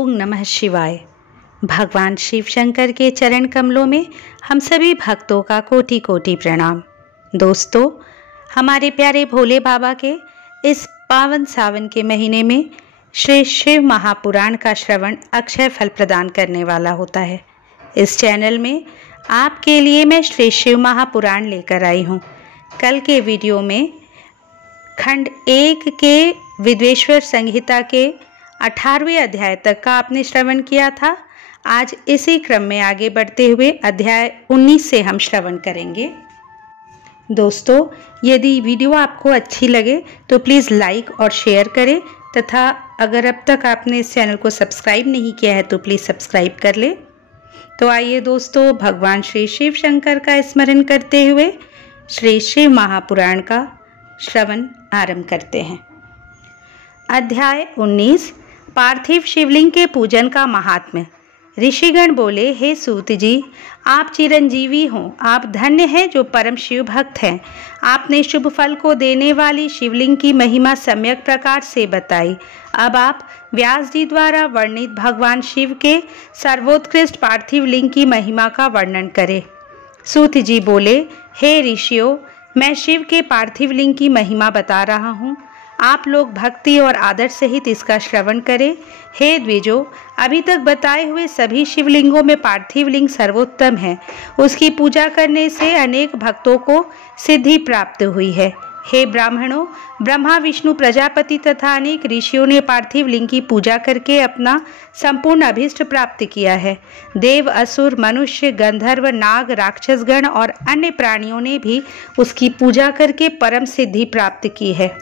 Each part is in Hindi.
ओम नमः शिवाय। भगवान शिव शंकर के चरण कमलों में हम सभी भक्तों का कोटि कोटि प्रणाम। दोस्तों, हमारे प्यारे भोले बाबा के इस पावन सावन के महीने में श्री शिव महापुराण का श्रवण अक्षय फल प्रदान करने वाला होता है। इस चैनल में आपके लिए मैं श्री शिव महापुराण लेकर आई हूँ। कल के वीडियो में खंड 1 के विद्वेश्वर संहिता के 18वें अध्याय तक का आपने श्रवण किया था। आज इसी क्रम में आगे बढ़ते हुए अध्याय 19 से हम श्रवण करेंगे। दोस्तों, यदि वीडियो आपको अच्छी लगे तो प्लीज़ लाइक और शेयर करें तथा अगर अब तक आपने इस चैनल को सब्सक्राइब नहीं किया है तो प्लीज़ सब्सक्राइब कर लें। तो आइए दोस्तों, भगवान श्री शिव शंकर का स्मरण करते हुए श्री शिव महापुराण का श्रवण आरंभ करते हैं। अध्याय 19, पार्थिव शिवलिंग के पूजन का महात्म्य। ऋषिगण बोले, हे सूत जी, आप चिरंजीवी हों, आप धन्य हैं जो परम शिव भक्त हैं। आपने शुभ फल को देने वाली शिवलिंग की महिमा सम्यक प्रकार से बताई। अब आप व्यास जी द्वारा वर्णित भगवान शिव के सर्वोत्कृष्ट पार्थिव लिंग की महिमा का वर्णन करें। सूत जी बोले, हे ऋषियों, मैं शिव के पार्थिव लिंग की महिमा बता रहा हूँ। आप लोग भक्ति और आदर सहित इसका श्रवण करें। हे द्विजो, अभी तक बताए हुए सभी शिवलिंगों में पार्थिव लिंग सर्वोत्तम है। उसकी पूजा करने से अनेक भक्तों को सिद्धि प्राप्त हुई है। हे ब्राह्मणों, ब्रह्मा, विष्णु, प्रजापति तथा अनेक ऋषियों ने पार्थिव लिंग की पूजा करके अपना संपूर्ण अभीष्ट प्राप्त किया है। देव, असुर, मनुष्य, गंधर्व, नाग, राक्षसगण और अन्य प्राणियों ने भी उसकी पूजा करके परम सिद्धि प्राप्त की है।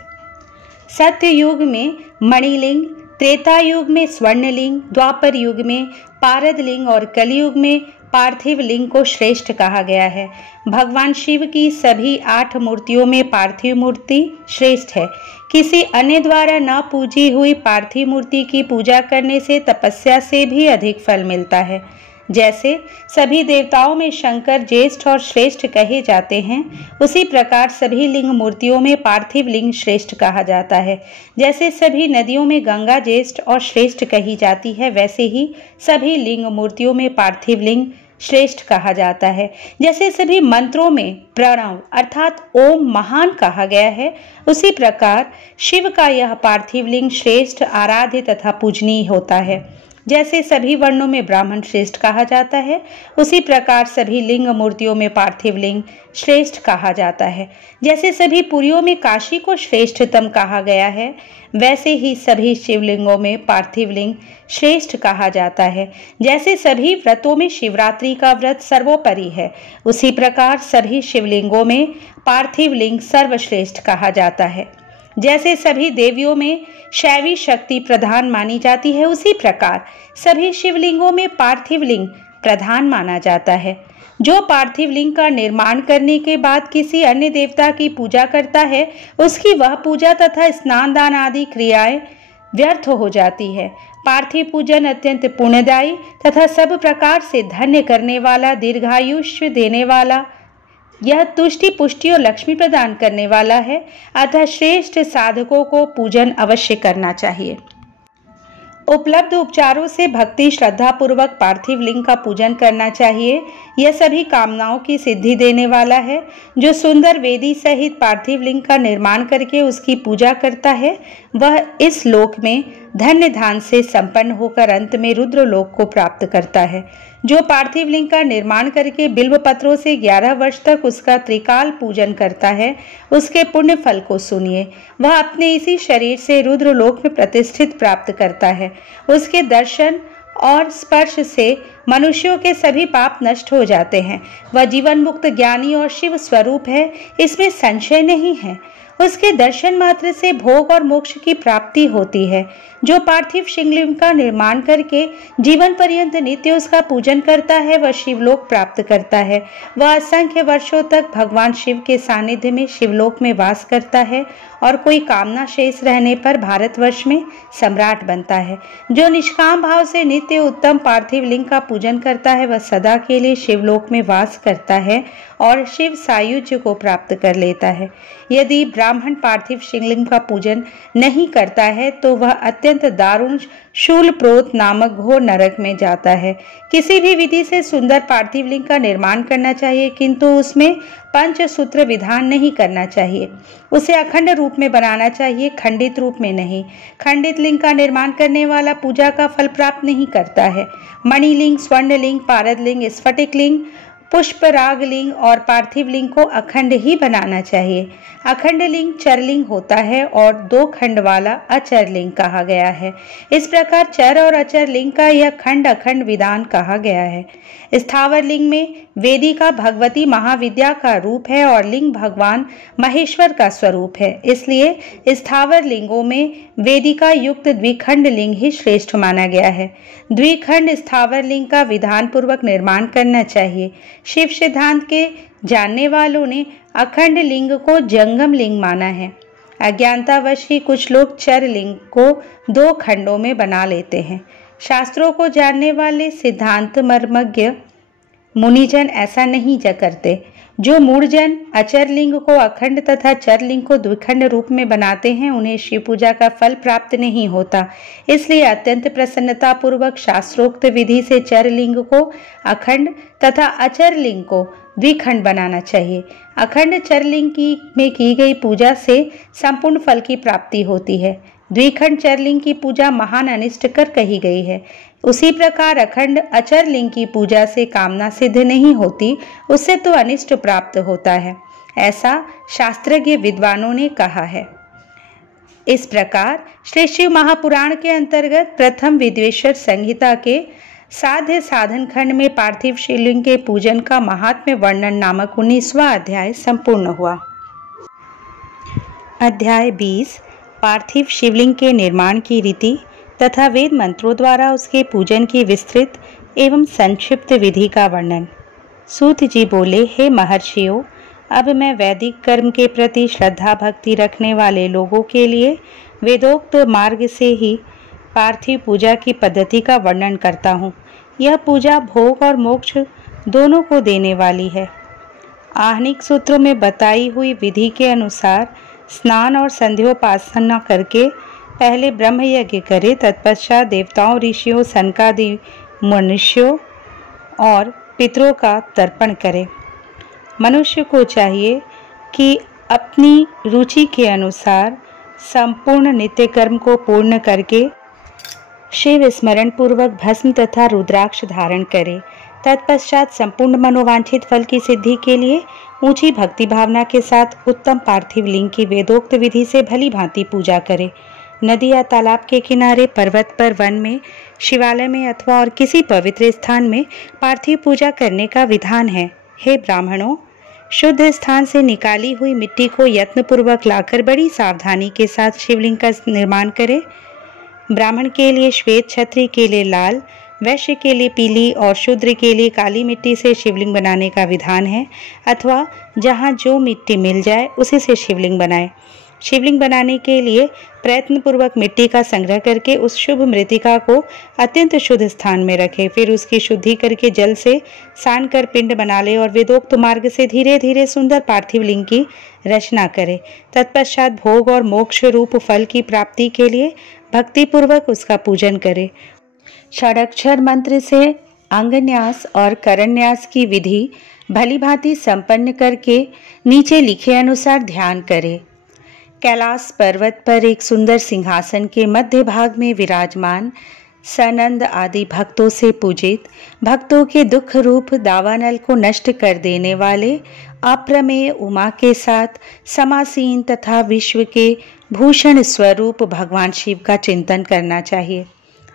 सत्य युग में मणिलिंग, त्रेता युग में स्वर्णलिंग, द्वापर युग में पारद लिंग और कलयुग में पार्थिव लिंग को श्रेष्ठ कहा गया है। भगवान शिव की सभी 8 मूर्तियों में पार्थिव मूर्ति श्रेष्ठ है। किसी अन्य द्वारा न पूजी हुई पार्थिव मूर्ति की पूजा करने से तपस्या से भी अधिक फल मिलता है। जैसे सभी देवताओं में शंकर ज्येष्ठ और श्रेष्ठ कहे जाते हैं, उसी प्रकार सभी लिंग मूर्तियों में पार्थिव लिंग श्रेष्ठ कहा जाता है। जैसे सभी नदियों में गंगा ज्येष्ठ और श्रेष्ठ कही जाती है, वैसे ही सभी लिंग मूर्तियों में पार्थिव लिंग श्रेष्ठ कहा जाता है। जैसे सभी मंत्रों में प्रणव अर्थात ओम महान कहा गया है, उसी प्रकार शिव का यह पार्थिव लिंग श्रेष्ठ, आराध्य तथा पूजनीय होता है। जैसे सभी वर्णों में ब्राह्मण श्रेष्ठ कहा जाता है, उसी प्रकार सभी लिंग मूर्तियों में पार्थिव लिंग श्रेष्ठ कहा जाता है। जैसे सभी पुरियों में काशी को श्रेष्ठतम कहा गया है, वैसे ही सभी शिवलिंगों में पार्थिव लिंग श्रेष्ठ कहा जाता है। जैसे सभी व्रतों में शिवरात्रि का व्रत सर्वोपरि है, उसी प्रकार सभी शिवलिंगों में पार्थिव लिंग सर्वश्रेष्ठ कहा जाता है। जैसे सभी देवियों में शैवी शक्ति प्रधान मानी जाती है, उसी प्रकार सभी शिवलिंगों में पार्थिव लिंग प्रधान माना जाता है। जो पार्थिव लिंग का निर्माण करने के बाद किसी अन्य देवता की पूजा करता है, उसकी वह पूजा तथा स्नान दान आदि क्रियाएं व्यर्थ हो जाती है। पार्थिव पूजन अत्यंत पुण्यदायी तथा सब प्रकार से धन्य करने वाला, दीर्घायुष्य देने वाला, यह तुष्टि, पुष्टि और लक्ष्मी प्रदान करने वाला है। अतः श्रेष्ठ साधकों को पूजन अवश्य करना चाहिए। उपलब्ध उपचारों से भक्ति श्रद्धा पूर्वक पार्थिव लिंग का पूजन करना चाहिए। यह सभी कामनाओं की सिद्धि देने वाला है। जो सुंदर वेदी सहित पार्थिव लिंग का निर्माण करके उसकी पूजा करता है, वह इस लोक में धन्य धान से संपन्न होकर अंत में रुद्र लोक को प्राप्त करता है। जो पार्थिव लिंग का निर्माण करके बिल्व पत्रों से 11 वर्ष तक उसका त्रिकाल पूजन करता है, उसके पुण्य फल को सुनिए। वह अपने इसी शरीर से रुद्र लोक में प्रतिष्ठित प्राप्त करता है। उसके दर्शन और स्पर्श से मनुष्यों के सभी पाप नष्ट हो जाते हैं। वह जीवन मुक्त ज्ञानी और शिव स्वरूप है, इसमें संशय नहीं है। उसके दर्शन मात्र से भोग और मोक्ष की प्राप्ति होती है। जो पार्थिव शिवलिंग का निर्माण करके जीवन पर्यंत नित्य उसका पूजन करता है, वह शिवलोक प्राप्त करता है। वह असंख्य वर्षों तक भगवान शिव के सानिध्य में शिवलोक में वास करता है और कोई कामना शेष रहने पर भारतवर्ष में सम्राट बनता है। जो निष्काम भाव से नित्य उत्तम पार्थिव लिंग का पूजन करता है, वह सदा के लिए शिवलोक में वास करता है और शिव सायुज्य को प्राप्त कर लेता है। यदि ब्राह्मण पार्थिव शिवलिंग का पूजन नहीं करता है तो वह अत्यंत दारुण शूलप्रोत नामक घोर नरक में जाता है। किसी भी विधि से सुंदर पार्थिव लिंग का निर्माण करना चाहिए, किंतु उसमें पंचसूत्र विधान नहीं करना चाहिए। उसे अखंड रूप में बनाना चाहिए, खंडित रूप में नहीं। खंडित लिंग का निर्माण करने वाला पूजा का फल प्राप्त नहीं करता है। मणिलिंग, स्वर्णलिंग, पारद लिंग, स्फटिक लिंग, पुष्पराग लिंग और पार्थिव लिंग को अखंड ही बनाना चाहिए। अखंड लिंग चरलिंग होता है और 2 खंड वाला अचर लिंग कहा गया है। इस प्रकार चर और अचर लिंग का यह खंड अखंड विधान कहा गया है। स्थावर लिंग में वेदिका भगवती महाविद्या का रूप है और लिंग भगवान महेश्वर का स्वरूप है। इसलिए स्थावर लिंगों में वेदिका युक्त द्विखंड लिंग ही श्रेष्ठ माना गया है। द्विखंड स्थावर लिंग का विधान पूर्वक निर्माण करना चाहिए। शिव सिद्धांत के जानने वालों ने अखंड लिंग को जंगम लिंग माना है। अज्ञानतावश ही कुछ लोग चर लिंग को 2 खंडों में बना लेते हैं। शास्त्रों को जानने वाले सिद्धांत मर्मज्ञ मुनिजन ऐसा नहीं करते। जो मूढ़जन अचर लिंग को अखंड तथा चर लिंग को द्विखंड रूप में बनाते हैं, उन्हें शिव पूजा का फल प्राप्त नहीं होता। इसलिए अत्यंत प्रसन्नता पूर्वक शास्त्रोक्त विधि से चर लिंग को अखंड तथा अचर लिंग को द्विखंड बनाना चाहिए। अखंड चर लिंग में की गई पूजा से संपूर्ण फल की प्राप्ति होती है। द्विखंड चरलिंग की पूजा महान अनिष्टकर कही गई है। उसी प्रकार अखंड अचर लिंग की पूजा से कामना सिद्ध नहीं होती, उससे तो अनिष्ट प्राप्त होता है, ऐसा शास्त्रज्ञ विद्वानों ने कहा है। इस प्रकार श्री शिव महापुराण के अंतर्गत प्रथम विद्वेश्वर संहिता के साध्य साधन खंड में पार्थिव शिवलिंग के पूजन का महात्म्य वर्णन नामक 19वां अध्याय संपूर्ण हुआ। अध्याय 20 पार्थिव शिवलिंग के निर्माण की रीति तथा वेद मंत्रों द्वारा उसके पूजन की विस्तृत एवं संक्षिप्त विधि का वर्णन। सूत जी बोले, हे महर्षियों, अब मैं वैदिक कर्म के प्रति श्रद्धा भक्ति रखने वाले लोगों के लिए वेदोक्त मार्ग से ही पार्थिव पूजा की पद्धति का वर्णन करता हूँ। यह पूजा भोग और मोक्ष दोनों को देने वाली है। आहनिक सूत्रों में बताई हुई विधि के अनुसार स्नान और संध्योपासना करके पहले ब्रह्म यज्ञ करे, तत्पश्चात देवताओं, ऋषियों, सनकादि मनुष्यों और पितरों का तर्पण करे। मनुष्य को चाहिए कि अपनी रुचि के अनुसार संपूर्ण नित्य कर्म को पूर्ण करके शिव स्मरण पूर्वक भस्म तथा रुद्राक्ष धारण करे। तत्पश्चात संपूर्ण मनोवांछित फल की सिद्धि के लिए ऊंची भक्ति भावना के साथ उत्तम पार्थिव लिंग की वेदोक्त विधि से भली भांति पूजा करे। नदी या तालाब के किनारे, पर्वत पर, वन में, शिवालय में अथवा और किसी पवित्र स्थान में पार्थिव पूजा करने का विधान है। हे ब्राह्मणों, शुद्ध स्थान से निकाली हुई मिट्टी को यत्नपूर्वक लाकर बड़ी सावधानी के साथ शिवलिंग का निर्माण करें। ब्राह्मण के लिए श्वेत, क्षत्रिय के लिए लाल, वैश्य के लिए पीली और शूद्र के लिए काली मिट्टी से शिवलिंग बनाने का विधान है, अथवा जहाँ जो मिट्टी मिल जाए उसी से शिवलिंग बनाए। शिवलिंग बनाने के लिए प्रयत्नपूर्वक मिट्टी का संग्रह करके उस शुभ मृतिका को अत्यंत शुद्ध स्थान में रखे। फिर उसकी शुद्धि करके जल से सान कर पिंड बना ले और वेदोक्त मार्ग से धीरे धीरे सुंदर पार्थिव लिंग की रचना करे। तत्पश्चात भोग और मोक्ष रूप फल की प्राप्ति के लिए भक्तिपूर्वक उसका पूजन करे। षडाक्षर मंत्र से अंगन्यास और करन्यास की विधि भली भांति संपन्न करके नीचे लिखे अनुसार ध्यान करे। कैलाश पर्वत पर एक सुंदर सिंहासन के मध्य भाग में विराजमान सनंद आदि भक्तों से पूजित, भक्तों के दुख रूप दावानल को नष्ट कर देने वाले अप्रमेय उमा के साथ समासीन तथा विश्व के भूषण स्वरूप भगवान शिव का चिंतन करना चाहिए।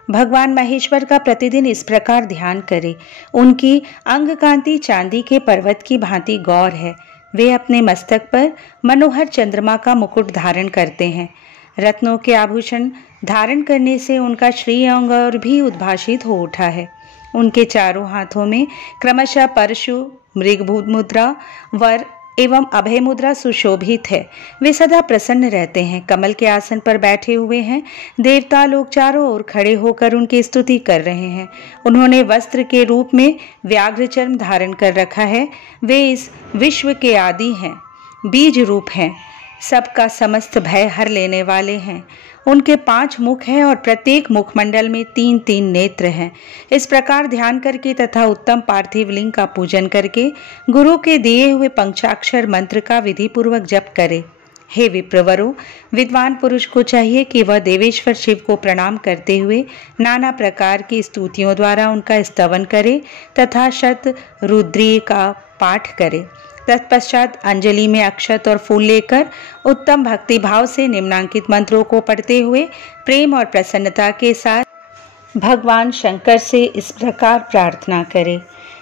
भगवान महेश्वर का प्रतिदिन इस प्रकार ध्यान करे। उनकी अंग कांति चांदी के पर्वत की भांति गौर है। वे अपने मस्तक पर मनोहर चंद्रमा का मुकुट धारण करते हैं। रत्नों के आभूषण धारण करने से उनका श्रीअंग और भी उद्भाषित हो उठा है। उनके चारों हाथों में क्रमशः परशु, मृगभूत मुद्रा, वर एवं अभय मुद्रा सुशोभित है। वे सदा प्रसन्न रहते हैं। कमल के आसन पर बैठे हुए हैं। देवता लोग चारों ओर खड़े होकर उनकी स्तुति कर रहे हैं। उन्होंने वस्त्र के रूप में व्याघ्र चर्म धारण कर रखा है। वे इस विश्व के आदि हैं, बीज रूप हैं। सबका समस्त भय हर लेने वाले हैं। उनके 5 मुख हैं और प्रत्येक मुखमंडल में 3-3 नेत्र हैं। इस प्रकार ध्यान करके तथा उत्तम पार्थिव लिंग का पूजन करके गुरु के दिए हुए पंचाक्षर मंत्र का विधि पूर्वक जप करे। हे विप्रवरों, विद्वान पुरुष को चाहिए कि वह देवेश्वर शिव को प्रणाम करते हुए नाना प्रकार की स्तुतियों द्वारा उनका स्तवन करे तथा शत रुद्रीय का पाठ करे। तत्पश्चात अंजलि में अक्षत और फूल लेकर उत्तम भक्ति भाव से निम्नांकित मंत्रों को पढ़ते हुए प्रेम और प्रसन्नता के साथ भगवान शंकर से इस प्रकार प्रार्थना करें।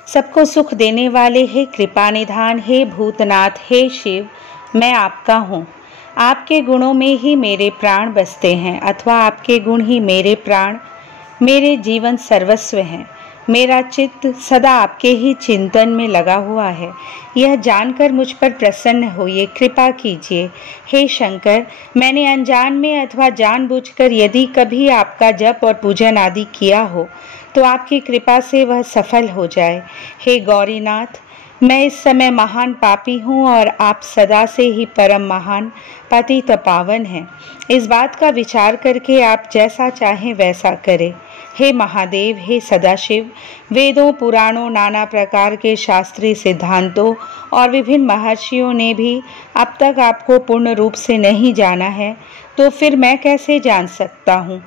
सबको सुख देने वाले हे कृपा निधान, हे भूतनाथ, हे शिव, मैं आपका हूँ। आपके गुणों में ही मेरे प्राण बसते हैं, अथवा आपके गुण ही मेरे प्राण, मेरे जीवन सर्वस्व हैं। मेरा चित्त सदा आपके ही चिंतन में लगा हुआ है। यह जानकर मुझ पर प्रसन्न होइए, कृपा कीजिए। हे शंकर, मैंने अनजान में अथवा जानबूझकर यदि कभी आपका जप और पूजन आदि किया हो तो आपकी कृपा से वह सफल हो जाए। हे गौरीनाथ, मैं इस समय महान पापी हूँ और आप सदा से ही परम महान पतित पावन हैं। इस बात का विचार करके आप जैसा चाहें वैसा करें। हे महादेव, हे सदाशिव, वेदों, पुराणों, नाना प्रकार के शास्त्रीय सिद्धांतों और विभिन्न महर्षियों ने भी अब तक आपको पूर्ण रूप से नहीं जाना है, तो फिर मैं कैसे जान सकता हूँ।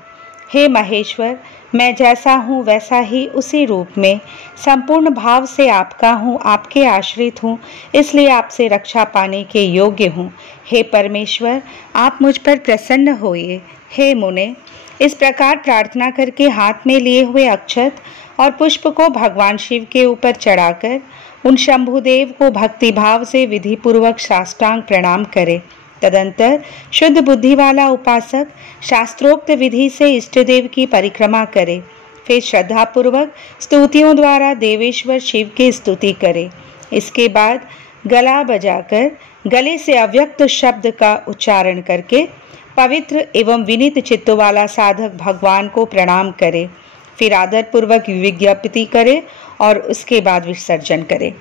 हे महेश्वर, मैं जैसा हूँ वैसा ही उसी रूप में संपूर्ण भाव से आपका हूँ, आपके आश्रित हूँ, इसलिए आपसे रक्षा पाने के योग्य हूँ। हे परमेश्वर, आप मुझ पर प्रसन्न होइए। हे मुने, इस प्रकार प्रार्थना करके हाथ में लिए हुए अक्षत और पुष्प को भगवान शिव के ऊपर चढ़ाकर उन शंभुदेव को भक्ति भाव से विधि पूर्वक साष्टांग प्रणाम करे। तदंतर शुद्ध बुद्धि वाला उपासक शास्त्रोक्त विधि से इष्ट देव की परिक्रमा करे। फिर श्रद्धा पूर्वक स्तुतियों द्वारा देवेश्वर शिव की स्तुति करे। इसके बाद गला बजाकर गले से अव्यक्त शब्द का उच्चारण करके पवित्र एवं विनीत चित्त वाला साधक भगवान को प्रणाम करे। फिर आदर पूर्वक विज्ञप्ति करे और उसके बाद विसर्जन करे।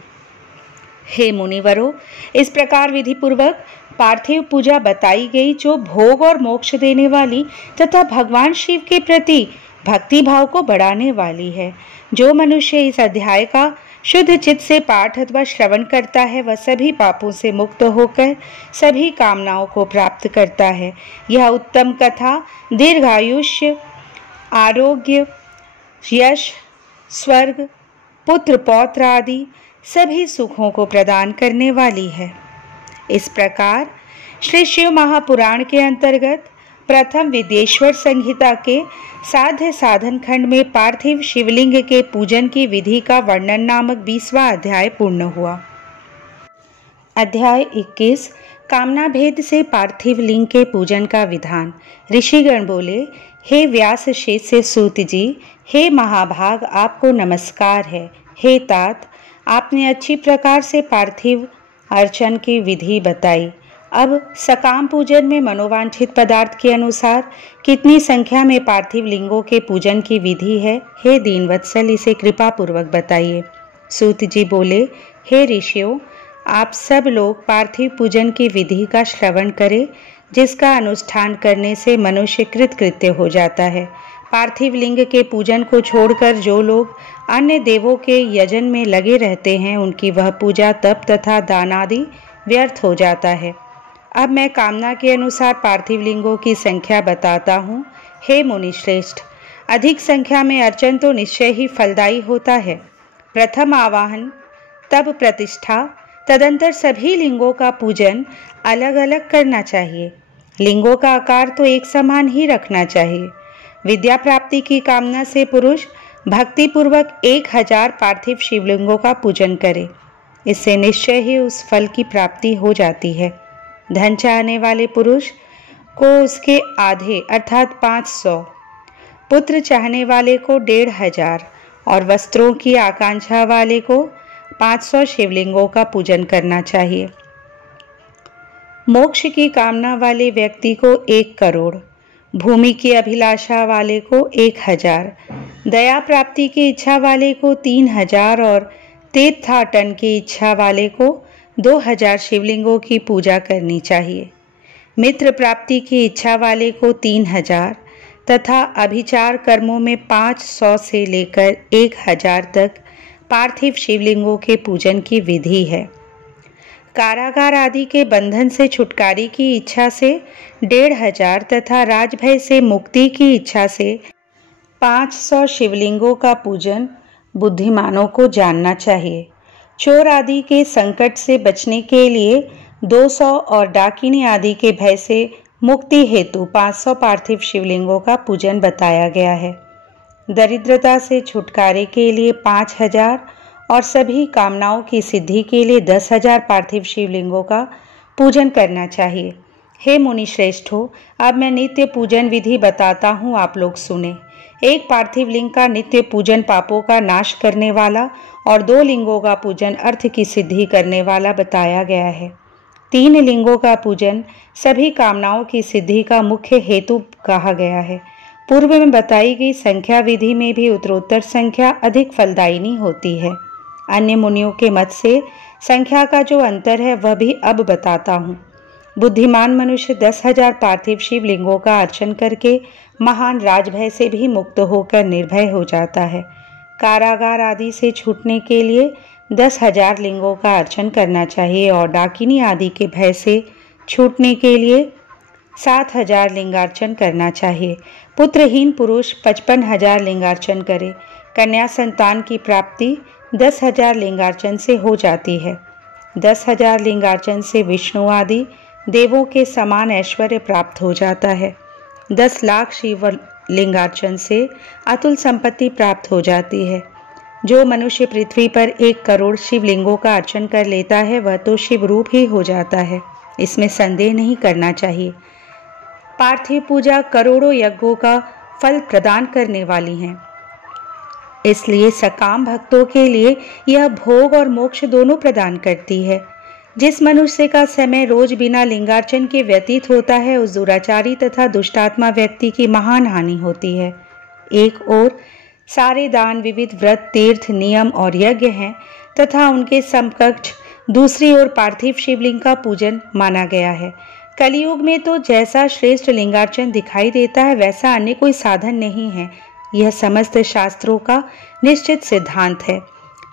हे मुनिवरों, इस प्रकार विधि पूर्वक पार्थिव पूजा बताई गई, जो भोग और मोक्ष देने वाली तथा भगवान शिव के प्रति भक्ति भाव को बढ़ाने वाली है। जो मनुष्य इस अध्याय का शुद्ध चित्त से पाठ अथवा श्रवण करता है, वह सभी पापों से मुक्त होकर सभी कामनाओं को प्राप्त करता है। यह उत्तम कथा दीर्घायुष्य, आरोग्य, यश, स्वर्ग, पुत्र पौत्र आदि सभी सुखों को प्रदान करने वाली है। इस प्रकार श्री शिव महापुराण के अंतर्गत प्रथम विद्येश्वर संहिता के साध्य साधन खंड में पार्थिव शिवलिंग के पूजन की विधि का वर्णन नामक 20वां अध्याय पूर्ण हुआ। अध्याय 21 कामना भेद से पार्थिव लिंग के पूजन का विधान। ऋषिगण बोले, हे व्यास शेष सूत जी, हे महाभाग, आपको नमस्कार है। हे तात, आपने अच्छी प्रकार से पार्थिव अर्चन की विधि बताई। अब सकाम पूजन में मनोवांछित पदार्थ के अनुसार कितनी संख्या में पार्थिव लिंगों के पूजन की विधि है, हे दीनवत्सल, इसे कृपा पूर्वक बताइए। सूत जी बोले, हे ऋषियों, आप सब लोग पार्थिव पूजन की विधि का श्रवण करें, जिसका अनुष्ठान करने से मनुष्य कृतकृत्य हो जाता है। पार्थिव लिंग के पूजन को छोड़कर जो लोग अन्य देवों के यजन में लगे रहते हैं, उनकी वह पूजा तप तथा दान आदि व्यर्थ हो जाता है। अब मैं कामना के अनुसार पार्थिव लिंगों की संख्या बताता हूँ। हे मुनिश्रेष्ठ, अधिक संख्या में अर्चन तो निश्चय ही फलदायी होता है। प्रथम आवाहन, तब प्रतिष्ठा, तदंतर सभी लिंगों का पूजन अलग अलग करना चाहिए। लिंगों का आकार तो एक समान ही रखना चाहिए। विद्या प्राप्ति की कामना से पुरुष भक्ति पूर्वक 1000 पार्थिव शिवलिंगों का पूजन करे। इससे निश्चय ही उस फल की प्राप्ति हो जाती है। धन चाहने वाले पुरुष को उसके आधे अर्थात 500, पुत्र चाहने वाले को 1500 और वस्त्रों की आकांक्षा वाले को 500 शिवलिंगों का पूजन करना चाहिए। मोक्ष की कामना वाले व्यक्ति को 1 करोड़, भूमि की अभिलाषा वाले को 1000, दया प्राप्ति की इच्छा वाले को 3000 और तीर्थाटन की इच्छा वाले को 2000 शिवलिंगों की पूजा करनी चाहिए। मित्र प्राप्ति की इच्छा वाले को 3000 तथा अभिचार कर्मों में 500 से लेकर 1000 तक पार्थिव शिवलिंगों के पूजन की विधि है। कारागार आदि के बंधन से छुटकारे की इच्छा से 1500 तथा राजभय से मुक्ति की इच्छा से 500 शिवलिंगों का पूजन बुद्धिमानों को जानना चाहिए। चोर आदि के संकट से बचने के लिए 200 और डाकिनी आदि के भय से मुक्ति हेतु 500 पार्थिव शिवलिंगों का पूजन बताया गया है। दरिद्रता से छुटकारे के लिए 5000 और सभी कामनाओं की सिद्धि के लिए 10,000 पार्थिव शिवलिंगों का पूजन करना चाहिए। हे मुनि श्रेष्ठों, अब मैं नित्य पूजन विधि बताता हूँ, आप लोग सुने। एक पार्थिव लिंग का नित्य पूजन पापों का नाश करने वाला और 2 लिंगों का पूजन अर्थ की सिद्धि करने वाला बताया गया है। 3 लिंगों का पूजन सभी कामनाओं की सिद्धि का मुख्य हेतु कहा गया है। पूर्व में बताई गई संख्या विधि में भी उत्तरोत्तर संख्या अधिक फलदायिनी होती है। अन्य मुनियों के मत से संख्या का जो अंतर है वह भी अब बताता हूँ। बुद्धिमान मनुष्य 10,000 पार्थिव शिवलिंगों का अर्चन करके महान राजभय से भी मुक्त होकर निर्भय हो जाता है। कारागार आदि से छूटने के लिए 10,000 लिंगों का अर्चन करना चाहिए और डाकिनी आदि के भय से छूटने के लिए 7,000 लिंगार्चन करना चाहिए। पुत्रहीन पुरुष 55,000 लिंगार्चन करे। कन्या संतान की प्राप्ति 10,000 लिंगार्चन से हो जाती है। 10,000 लिंगार्चन से विष्णु आदि देवों के समान ऐश्वर्य प्राप्त हो जाता है। 10 लाख शिव लिंगार्चन से अतुल संपत्ति प्राप्त हो जाती है। जो मनुष्य पृथ्वी पर 1 करोड़ शिवलिंगों का अर्चन कर लेता है वह तो शिव रूप ही हो जाता है, इसमें संदेह नहीं करना चाहिए। पार्थिव पूजा करोड़ों यज्ञों का फल प्रदान करने वाली है, इसलिए सकाम भक्तों के लिए यह भोग और मोक्ष दोनों प्रदान करती है। जिस मनुष्य का समय रोज बिना लिंगार्चन के व्यतीत होता है उस दुराचारी तथा दुष्टात्मा व्यक्ति की महान हानि होती है। एक ओर सारे दान, विविध व्रत, तीर्थ, नियम और यज्ञ हैं तथा उनके समकक्ष दूसरी ओर पार्थिव शिवलिंग का पूजन माना गया है। कलयुग में तो जैसा श्रेष्ठ लिंगार्चन दिखाई देता है वैसा अन्य कोई साधन नहीं है। यह समस्त शास्त्रों का निश्चित सिद्धांत है।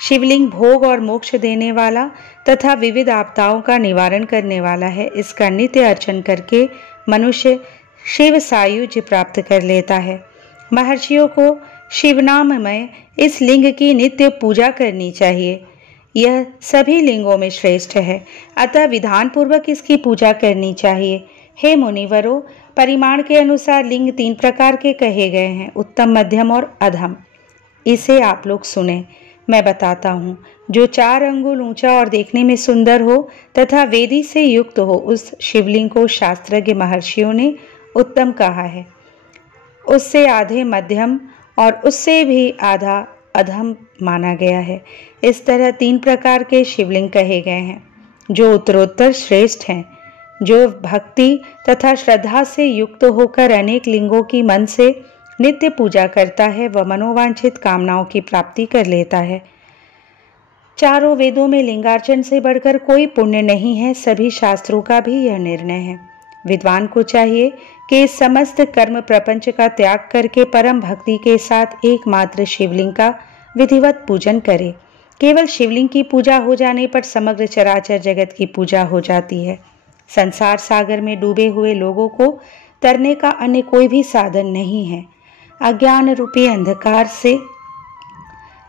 शिवलिंग भोग और मोक्ष देने वाला तथा विविध आपदाओं का निवारण करने वाला है। इसका नित्य अर्चन करके मनुष्य शिव सायुज्य प्राप्त कर लेता है। महर्षियों को शिवनाममय इस लिंग की नित्य पूजा करनी चाहिए। यह सभी लिंगों में श्रेष्ठ है, अतः विधान पूर्वक इसकी पूजा करनी चाहिए। हे मुनिवरों, परिमाण के अनुसार लिंग 3 प्रकार के कहे गए हैं, उत्तम, मध्यम और अधम। इसे आप लोग सुने, मैं बताता हूँ। जो 4 अंगुल ऊंचा और देखने में सुंदर हो तथा वेदी से युक्त हो उस शिवलिंग को शास्त्रज्ञ महर्षियों ने उत्तम कहा है। उससे आधे मध्यम और उससे भी आधा अधम माना गया है। इस तरह 3 प्रकार के शिवलिंग कहे गए हैं जो उत्तरोत्तर श्रेष्ठ हैं। जो भक्ति तथा श्रद्धा से युक्त होकर अनेक लिंगों की मन से नित्य पूजा करता है वह मनोवांछित कामनाओं की प्राप्ति कर लेता है। चारों वेदों में लिंगार्चन से बढ़कर कोई पुण्य नहीं है, सभी शास्त्रों का भी यह निर्णय है। विद्वान को चाहिए कि इस समस्त कर्म प्रपंच का त्याग करके परम भक्ति के साथ एकमात्र शिवलिंग का विधिवत पूजन करे। केवल शिवलिंग की पूजा हो जाने पर समग्र चराचर जगत की पूजा हो जाती है। संसार सागर में डूबे हुए लोगों को तरने का अन्य कोई भी साधन नहीं है। अज्ञान रूपी अंधकार से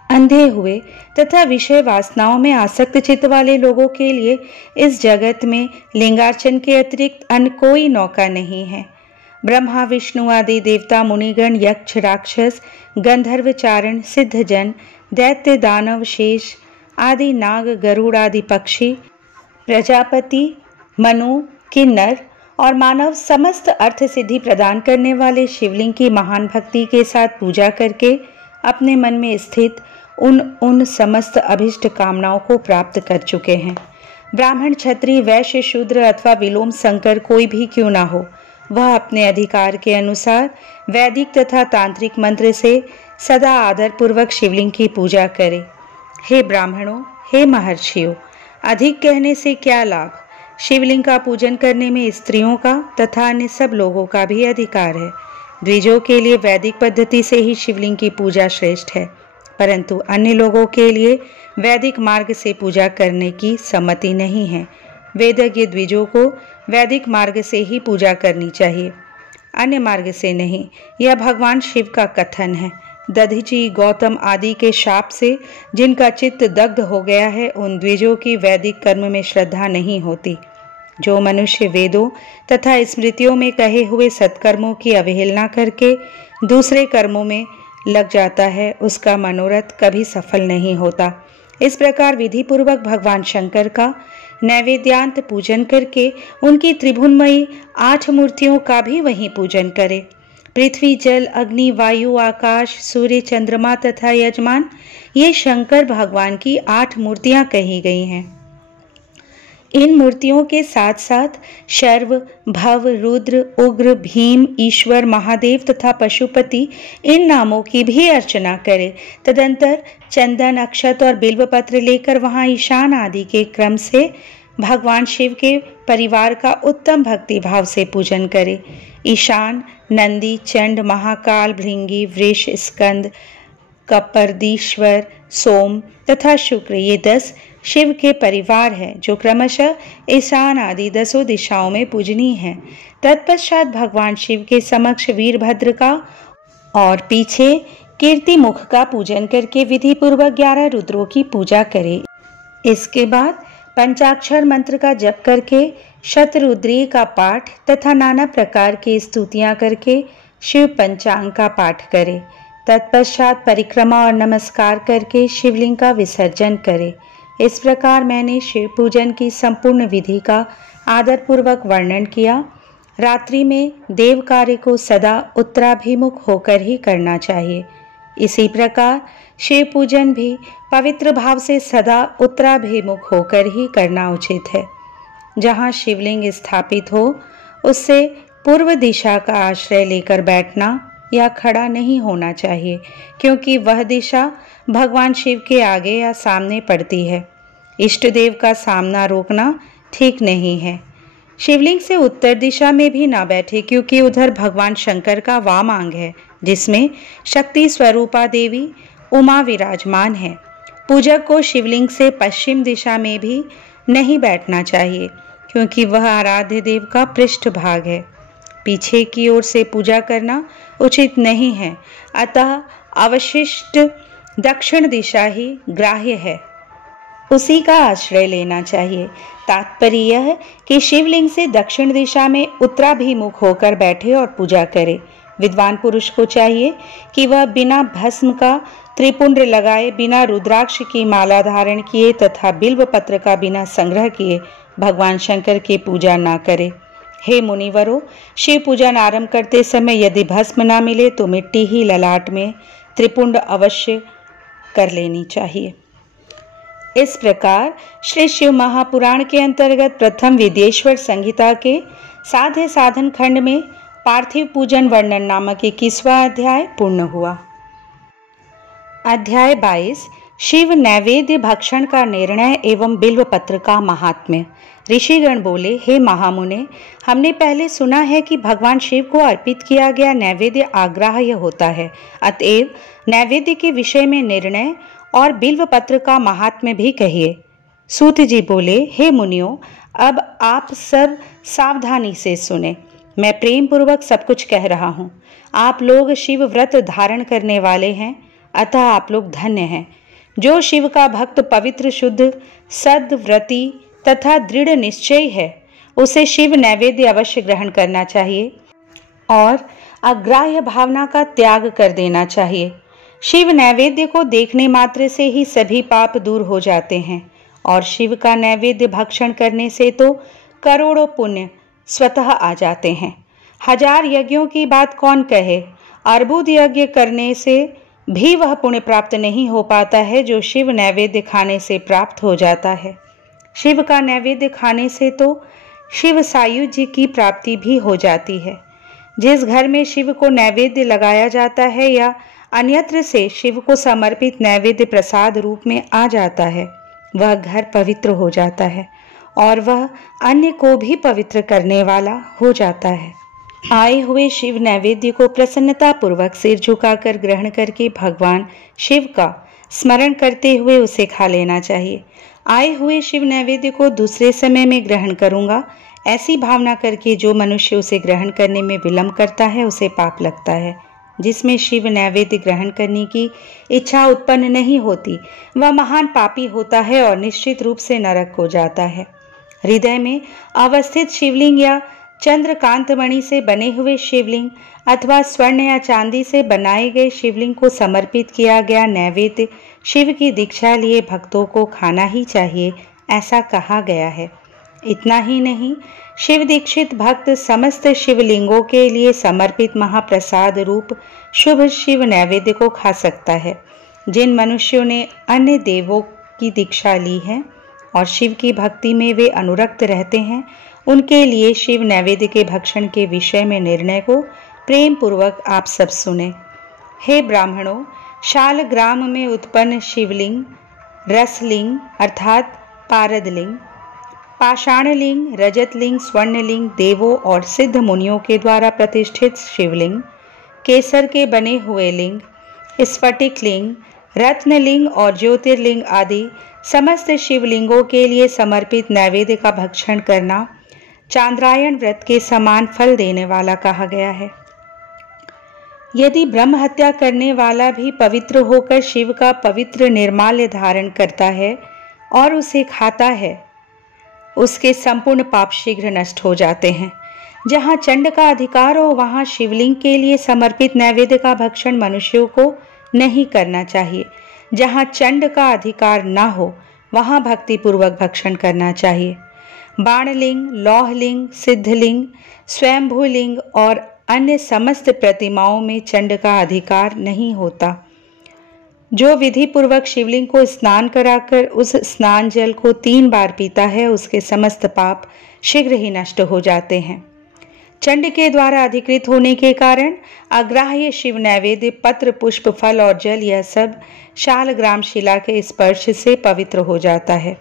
अंधे हुए तथा विषय वासनाओं में आसक्त चित्त वाले लोगों के लिए इस जगत में लिंगार्चन के अतिरिक्त अन्य कोई नौका नहीं है। ब्रह्मा, विष्णु आदि देवता, मुनिगण, यक्ष, राक्षस, गंधर्व, चारण, सिद्धजन, दैत्य, दानव, शेष आदि, नाग, गरुड़ आदि पक्षी, प्रजापति, मनु, किन्नर और मानव समस्त अर्थ सिद्धि प्रदान करने वाले शिवलिंग की महान भक्ति के साथ पूजा करके अपने मन में स्थित उन समस्त अभिष्ट कामनाओं को प्राप्त कर चुके हैं। ब्राह्मण, क्षत्रिय, वैश्य, शूद्र अथवा विलोम संकर कोई भी क्यों ना हो, वह अपने अधिकार के अनुसार वैदिक तथा तांत्रिक मंत्र से सदा आदर पूर्वक शिवलिंग की पूजा करे। हे ब्राह्मणों, हे महर्षियों, अधिक कहने से क्या लाभ। शिवलिंग का पूजन करने में स्त्रियों का तथा अन्य सब लोगों का भी अधिकार है। द्विजों के लिए वैदिक पद्धति से ही शिवलिंग की पूजा श्रेष्ठ है, परंतु अन्य लोगों के लिए वैदिक मार्ग से पूजा करने की सम्मति नहीं है। वेदज्ञ द्विजों को वैदिक मार्ग से ही पूजा करनी चाहिए, अन्य मार्ग से नहीं। यह भगवान शिव का कथन है। दधीची, गौतम आदि के शाप से जिनका चित्त दग्ध हो गया है, उन द्विजों की वैदिक कर्म में श्रद्धा नहीं होती। जो मनुष्य वेदों तथा स्मृतियों में कहे हुए सत्कर्मों की अवहेलना करके दूसरे कर्मों में लग जाता है, उसका मनोरथ कभी सफल नहीं होता। इस प्रकार विधि पूर्वक भगवान शंकर का नैवेद्यांत पूजन करके उनकी त्रिभुवनमयी 8 मूर्तियों का भी वहीं पूजन करे। पृथ्वी, जल, अग्नि, वायु, आकाश, सूर्य, चंद्रमा तथा यजमान, ये शंकर भगवान की 8 मूर्तियां कही गई हैं। इन मूर्तियों के साथ साथ शर्व, भव, रुद्र, उग्र, भीम, ईश्वर, महादेव तथा पशुपति, इन नामों की भी अर्चना करे। तदंतर चंदन, अक्षत और बिल्वपत्र लेकर वहां ईशान आदि के क्रम से भगवान शिव के परिवार का उत्तम भक्ति भाव से पूजन करे। ईशान, नंदी, चंड, महाकाल, भृंगी, वृष, स्कंद, कपर्दीश्वर, सोम तथा शुक्र, ये 10 शिव के परिवार है, जो क्रमशः ईशान आदि 10 दिशाओं में पूजनीय हैं। तत्पश्चात भगवान शिव के समक्ष वीरभद्र का और पीछे कीर्तिमुख का पूजन करके विधि पूर्वक 11 रुद्रों की पूजा करे। इसके बाद पंचाक्षर मंत्र का जप करके शतरुद्रीय का पाठ तथा नाना प्रकार की स्तुतियां करके शिव पंचांग का पाठ करे। तत्पश्चात परिक्रमा और नमस्कार करके शिवलिंग का विसर्जन करे। इस प्रकार मैंने शिव पूजन की संपूर्ण विधि का आदरपूर्वक वर्णन किया। रात्रि में देव कार्य को सदा उत्तराभिमुख होकर ही करना चाहिए। इसी प्रकार शिव पूजन भी पवित्र भाव से सदा उत्तराभिमुख होकर ही करना उचित है। जहाँ शिवलिंग स्थापित हो उससे पूर्व दिशा का आश्रय लेकर बैठना या खड़ा नहीं होना चाहिए, क्योंकि वह दिशा भगवान शिव के आगे या सामने पड़ती है। इष्ट देव का सामना रोकना ठीक नहीं है। शिवलिंग से उत्तर दिशा में भी ना बैठे, क्योंकि उधर भगवान शंकर का वामांग है, जिसमें शक्ति स्वरूपा देवी उमा विराजमान है। पूजक को शिवलिंग से पश्चिम दिशा में भी नहीं बैठना चाहिए, क्योंकि वह आराध्य देव का पृष्ठ भाग है। पीछे की ओर से पूजा करना उचित नहीं है, अतः अवशिष्ट दक्षिण दिशा ही ग्राह्य है, उसी का आश्रय लेना चाहिए। तात्पर्य यह है कि शिवलिंग से दक्षिण दिशा में उत्तराभिमुख होकर बैठे और पूजा करे। विद्वान पुरुष को चाहिए कि वह बिना भस्म का त्रिपुंड लगाए, बिना रुद्राक्ष की माला धारण किए तथा बिल्व पत्र का बिना संग्रह किए भगवान शंकर की पूजा ना करे। हे मुनिवरों, शिव पूजन आरंभ करते समय यदि भस्म ना मिले तो मिट्टी ही ललाट में त्रिपुंड अवश्य कर लेनी चाहिए। इस प्रकार श्री शिव महापुराण के अंतर्गत प्रथम विदेश्वर संहिता के साध्य साधन खंड में पार्थिव पूजन वर्णन नामक 21वां अध्याय पूर्ण हुआ। अध्याय 22 शिव नैवेद्य भक्षण का निर्णय एवं बिल्व पत्र का महात्म्य। ऋषिगण बोले, हे महामुने, हमने पहले सुना है कि भगवान शिव को अर्पित किया गया नैवेद्य आग्राह्य होता है, अतएव नैवेद्य के विषय में निर्णय और बिल्व पत्र का महात्म्य भी कहिए। सूत जी बोले, हे मुनियों, अब आप सब सावधानी से सुने। मैं प्रेम पूर्वक सब कुछ कह रहा हूँ। आप लोग शिव व्रत धारण करने वाले हैं, अतः आप लोग धन्य हैं। जो शिव का भक्त पवित्र, शुद्ध, सद्व्रती तथा दृढ़ निश्चय है, उसे शिव नैवेद्य अवश्य ग्रहण करना चाहिए और अग्राह्य भावना का त्याग कर देना चाहिए। शिव नैवेद्य को देखने मात्र से ही सभी पाप दूर हो जाते हैं और शिव का नैवेद्य भक्षण करने से तो करोड़ों पुण्य स्वतः आ जाते हैं। 1000 यज्ञों की बात कौन कहे, अर्बुद यज्ञ करने से भी वह पुण्य प्राप्त नहीं हो पाता है जो शिव नैवेद्य खाने से प्राप्त हो जाता है। शिव का नैवेद्य खाने से तो शिव सायुज्य की प्राप्ति भी हो जाती है। जिस घर में शिव को नैवेद्य लगाया जाता है या अन्यत्र से शिव को समर्पित नैवेद्य प्रसाद रूप में आ जाता है, वह घर पवित्र हो जाता है और वह अन्य को भी पवित्र करने वाला हो जाता है। आए हुए शिव नैवेद्य को प्रसन्नता पूर्वक सिर झुकाकर ग्रहण करके भगवान शिव का स्मरण करते हुए उसे खा लेना चाहिए। आए हुए शिव नैवेद्य को दूसरे समय में ग्रहण करूंगा, ऐसी भावना करके जो मनुष्य उसे ग्रहण करने में विलंब करता है उसे पाप लगता है। जिसमें शिव नैवेद्य ग्रहण करने की इच्छा उत्पन्न नहीं होती वह महान पापी होता है और निश्चित रूप से नरक हो जाता है। हृदय में अवस्थित शिवलिंग या चंद्रकांत मणि से बने हुए शिवलिंग अथवा स्वर्ण या चांदी से बनाए गए शिवलिंग को समर्पित किया गया नैवेद्य शिव की दीक्षा लिए भक्तों को खाना ही चाहिए, ऐसा कहा गया है। इतना ही नहीं, शिव दीक्षित भक्त समस्त शिवलिंगों के लिए समर्पित महाप्रसाद रूप शुभ शिव नैवेद्य को खा सकता है। जिन मनुष्यों ने अन्य देवों की दीक्षा ली है और शिव की भक्ति में वे अनुरक्त रहते हैं, उनके लिए शिव नैवेद्य के भक्षण के विषय में निर्णय को प्रेम पूर्वक आप सब सुने। हे ब्राह्मणों, शालग्राम में उत्पन्न शिवलिंग, रसलिंग अर्थात पारदलिंग, पाषाणलिंग, रजतलिंग, स्वर्णलिंग, देवों और सिद्ध मुनियों के द्वारा प्रतिष्ठित शिवलिंग, केसर के बने हुए लिंग, स्फटिक लिंग, रत्नलिंग और ज्योतिर्लिंग आदि समस्त शिवलिंगों के लिए समर्पित नैवेद्य का भक्षण करना चांद्रायण व्रत के समान फल देने वाला कहा गया है। यदि ब्रह्म हत्या करने वाला भी पवित्र होकर शिव का पवित्र निर्माल्य धारण करता है और उसे खाता है, उसके संपूर्ण पाप शीघ्र नष्ट हो जाते हैं। जहाँ चंड का अधिकार हो वहाँ शिवलिंग के लिए समर्पित नैवेद्य का भक्षण मनुष्यों को नहीं करना चाहिए। जहाँ चंड का अधिकार न हो वहाँ भक्तिपूर्वक भक्षण करना चाहिए। बाणलिंग, लौहलिंग, सिद्धलिंग, स्वयंभूलिंग और अन्य समस्त प्रतिमाओं में चंड का अधिकार नहीं होता। जो विधि पूर्वक शिवलिंग को स्नान कराकर उस स्नान जल को 3 बार पीता है, उसके समस्त पाप शीघ्र ही नष्ट हो जाते हैं। चंड के द्वारा अधिकृत होने के कारण अग्राह्य शिव नैवेद्य, पत्र, पुष्प, फल और जल यह सब शालग्राम शिला के स्पर्श से पवित्र हो जाता है।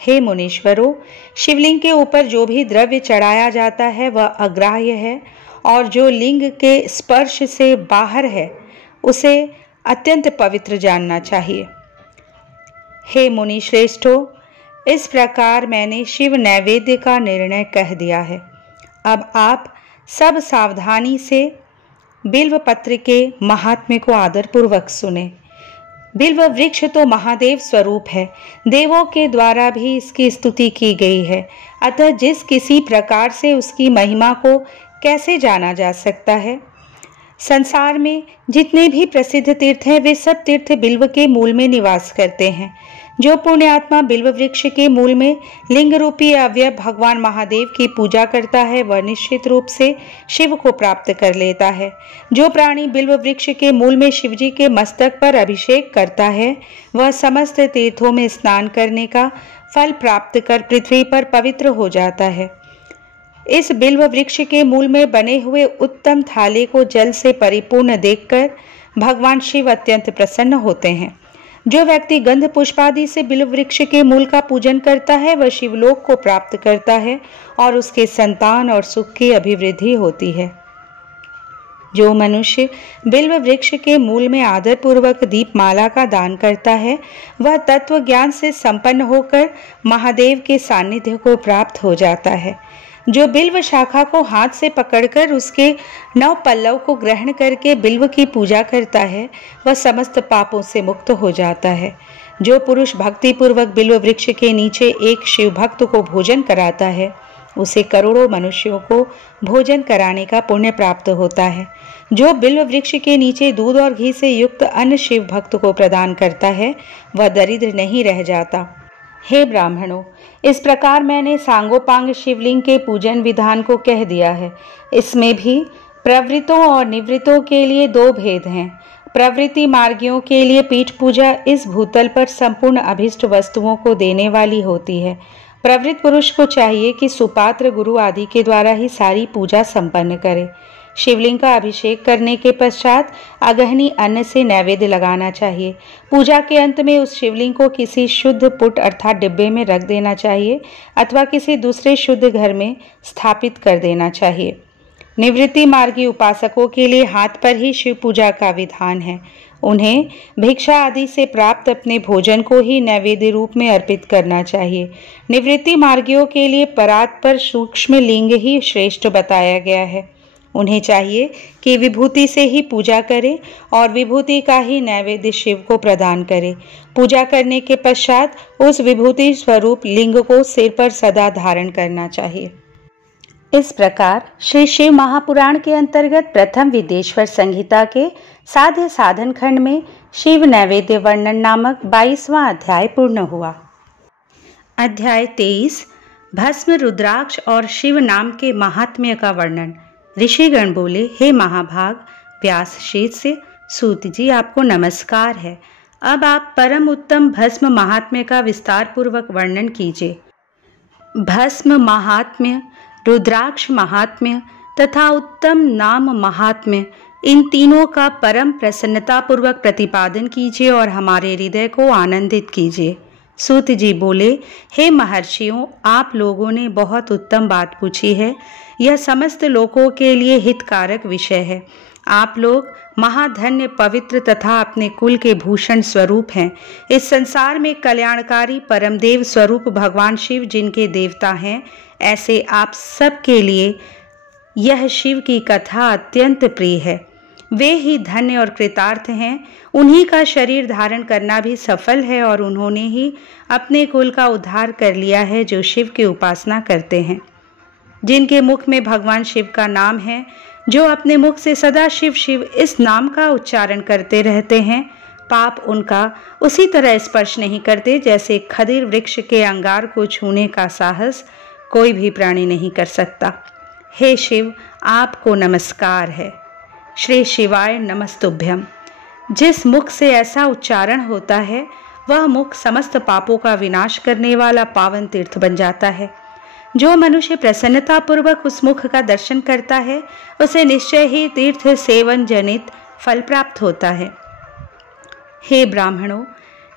हे मुनीश्वरों, शिवलिंग के ऊपर जो भी द्रव्य चढ़ाया जाता है वह अग्राह्य है और जो लिंग के स्पर्श से बाहर है उसे अत्यंत पवित्र जानना चाहिए। हे मुनि श्रेष्ठों, इस प्रकार मैंने शिव नैवेद्य का निर्णय कह दिया है। अब आप सब सावधानी से बिल्व पत्र के महात्म्य को आदरपूर्वक सुने। बिल्व वृक्ष तो महादेव स्वरूप है, देवों के द्वारा भी इसकी स्तुति की गई है। अतः जिस किसी प्रकार से उसकी महिमा को कैसे जाना जा सकता है। संसार में जितने भी प्रसिद्ध तीर्थ हैं वे सब तीर्थ बिल्व के मूल में निवास करते हैं। जो पुण्यात्मा बिल्व वृक्ष के मूल में लिंग रूपी अवयव भगवान महादेव की पूजा करता है वह निश्चित रूप से शिव को प्राप्त कर लेता है। जो प्राणी बिल्व वृक्ष के मूल में शिवजी के मस्तक पर अभिषेक करता है वह समस्त तीर्थों में स्नान करने का फल प्राप्त कर पृथ्वी पर पवित्र हो जाता है। इस बिल्व वृक्ष के मूल में बने हुए उत्तम थाले को जल से परिपूर्ण देखकर भगवान शिव अत्यंत प्रसन्न होते हैं। जो व्यक्ति गंध पुष्पादि से बिल्व वृक्ष के मूल का पूजन करता है वह शिवलोक को प्राप्त करता है और उसके संतान और सुख की अभिवृद्धि होती है। जो मनुष्य बिल्व वृक्ष के मूल में आदर पूर्वक दीपमाला का दान करता है वह तत्व ज्ञान से संपन्न होकर महादेव के सानिध्य को प्राप्त हो जाता है। जो बिल्व शाखा को हाथ से पकड़कर उसके 9 पल्लव को ग्रहण करके बिल्व की पूजा करता है वह समस्त पापों से मुक्त हो जाता है। जो पुरुष भक्ति पूर्वक बिल्व वृक्ष के नीचे एक शिव भक्त को भोजन कराता है उसे करोड़ों मनुष्यों को भोजन कराने का पुण्य प्राप्त होता है। जो बिल्व वृक्ष के नीचे दूध और घी से युक्त अन्न शिव भक्त को प्रदान करता है वह दरिद्र नहीं रह जाता। हे ब्राह्मणों, इस प्रकार मैंने सांगोपांग शिवलिंग के पूजन विधान को कह दिया है। इसमें भी प्रवृत्तों और निवृत्तों के लिए 2 भेद हैं। प्रवृत्ति मार्गियों के लिए पीठ पूजा इस भूतल पर संपूर्ण अभिष्ट वस्तुओं को देने वाली होती है। प्रवृत्त पुरुष को चाहिए कि सुपात्र गुरु आदि के द्वारा ही सारी पूजा संपन्न करे। शिवलिंग का अभिषेक करने के पश्चात अगहनी अन्न से नैवेद्य लगाना चाहिए। पूजा के अंत में उस शिवलिंग को किसी शुद्ध पुट अर्थात डिब्बे में रख देना चाहिए अथवा किसी दूसरे शुद्ध घर में स्थापित कर देना चाहिए। निवृत्ति मार्गी उपासकों के लिए हाथ पर ही शिव पूजा का विधान है। उन्हें भिक्षा आदि से प्राप्त अपने भोजन को ही नैवेद्य रूप में अर्पित करना चाहिए। निवृत्ति मार्गियों के लिए परात पर सूक्ष्म लिंग ही श्रेष्ठ बताया गया है। उन्हें चाहिए कि विभूति से ही पूजा करें और विभूति का ही नैवेद्य शिव को प्रदान करें। पूजा करने के पश्चात उस विभूति स्वरूप लिंग को सिर पर सदा धारण करना चाहिए। इस प्रकार श्री शिव महापुराण के अंतर्गत प्रथम विदेश्वर संहिता के साध्य साधन खंड में शिव नैवेद्य वर्णन नामक 22वां अध्याय पूर्ण हुआ। अध्याय 23 भस्म रुद्राक्ष और शिव नाम के महात्म्य का वर्णन। ऋषिगण बोले, हे महाभाग व्यास शिष्य सूत जी, आपको नमस्कार है। अब आप परम उत्तम भस्म महात्म्य का विस्तार पूर्वक वर्णन कीजिए। भस्म महात्म्य, रुद्राक्ष महात्म्य तथा उत्तम नाम महात्म्य, इन तीनों का परम प्रसन्नता पूर्वक प्रतिपादन कीजिए और हमारे हृदय को आनंदित कीजिए। सूत जी बोले, हे महर्षियों, आप लोगों ने बहुत उत्तम बात पूछी है। यह समस्त लोगों के लिए हितकारक विषय है। आप लोग महाधन्य, पवित्र तथा अपने कुल के भूषण स्वरूप हैं। इस संसार में कल्याणकारी परमदेव स्वरूप भगवान शिव जिनके देवता हैं, ऐसे आप सब के लिए यह शिव की कथा अत्यंत प्रिय है। वे ही धन्य और कृतार्थ हैं। उन्हीं का शरीर धारण करना भी सफल है और उन्होंने ही अपने कुल का उद्धार कर लिया है जो शिव की उपासना करते हैं। जिनके मुख में भगवान शिव का नाम है, जो अपने मुख से सदा शिव शिव इस नाम का उच्चारण करते रहते हैं, पाप उनका उसी तरह स्पर्श नहीं करते जैसे खदिर वृक्ष के अंगार को छूने का साहस कोई भी प्राणी नहीं कर सकता। हे शिव, आपको नमस्कार है। श्री शिवाय नमस्तुभ्यम। जिस मुख से ऐसा उच्चारण होता है, वह मुख समस्त पापों का विनाश करने वाला पावन तीर्थ बन जाता है। जो मनुष्य प्रसन्नता पूर्वक उस मुख का दर्शन करता है, उसे निश्चय ही तीर्थ सेवन जनित फल प्राप्त होता है। हे ब्राह्मणों,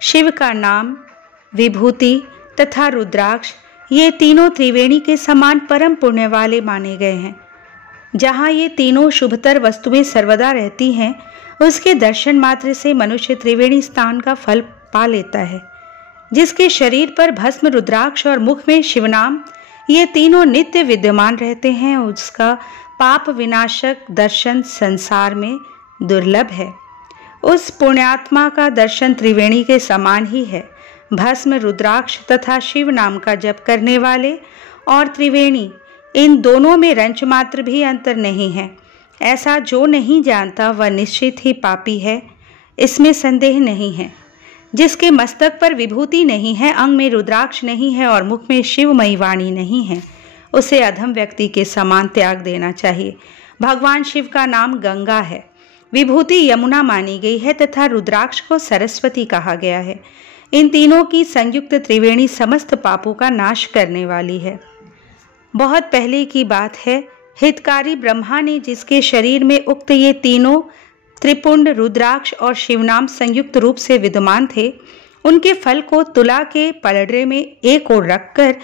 शिव का नाम, विभूति तथा रुद्राक्ष, ये तीनों त्रिवेणी के समान परम पुण्य वाले माने गए हैं। जहाँ ये तीनों शुभतर वस्तुएं सर्वदा रहती हैं, उसके दर्शन मात्र से मनुष्य त्रिवेणी स्थान का फल पा लेता है। जिसके शरीर पर भस्म, रुद्राक्ष और मुख में शिवनाम, ये तीनों नित्य विद्यमान रहते हैं, उसका पाप विनाशक दर्शन संसार में दुर्लभ है। उस पुण्यात्मा का दर्शन त्रिवेणी के समान ही है। भस्म, रुद्राक्ष तथा शिव नाम का जप करने वाले और त्रिवेणी, इन दोनों में रंच मात्र भी अंतर नहीं है। ऐसा जो नहीं जानता वह निश्चित ही पापी है, इसमें संदेह नहीं है। जिसके मस्तक पर विभूति नहीं है, अंग में रुद्राक्ष नहीं है और मुख में शिवमयी वाणी नहीं है, उसे अधम व्यक्ति के समान त्याग देना चाहिए। भगवान शिव का नाम गंगा है, विभूति यमुना मानी गई है तथा रुद्राक्ष को सरस्वती कहा गया है। इन तीनों की संयुक्त त्रिवेणी समस्त पापों का नाश करने वाली है। बहुत पहले की बात है, हितकारी ब्रह्मा ने जिसके शरीर में उक्त ये तीनों त्रिपुंड, रुद्राक्ष और शिवनाम संयुक्त रूप से विद्यमान थे, उनके फल को तुला के पलड़े में एक ओर रखकर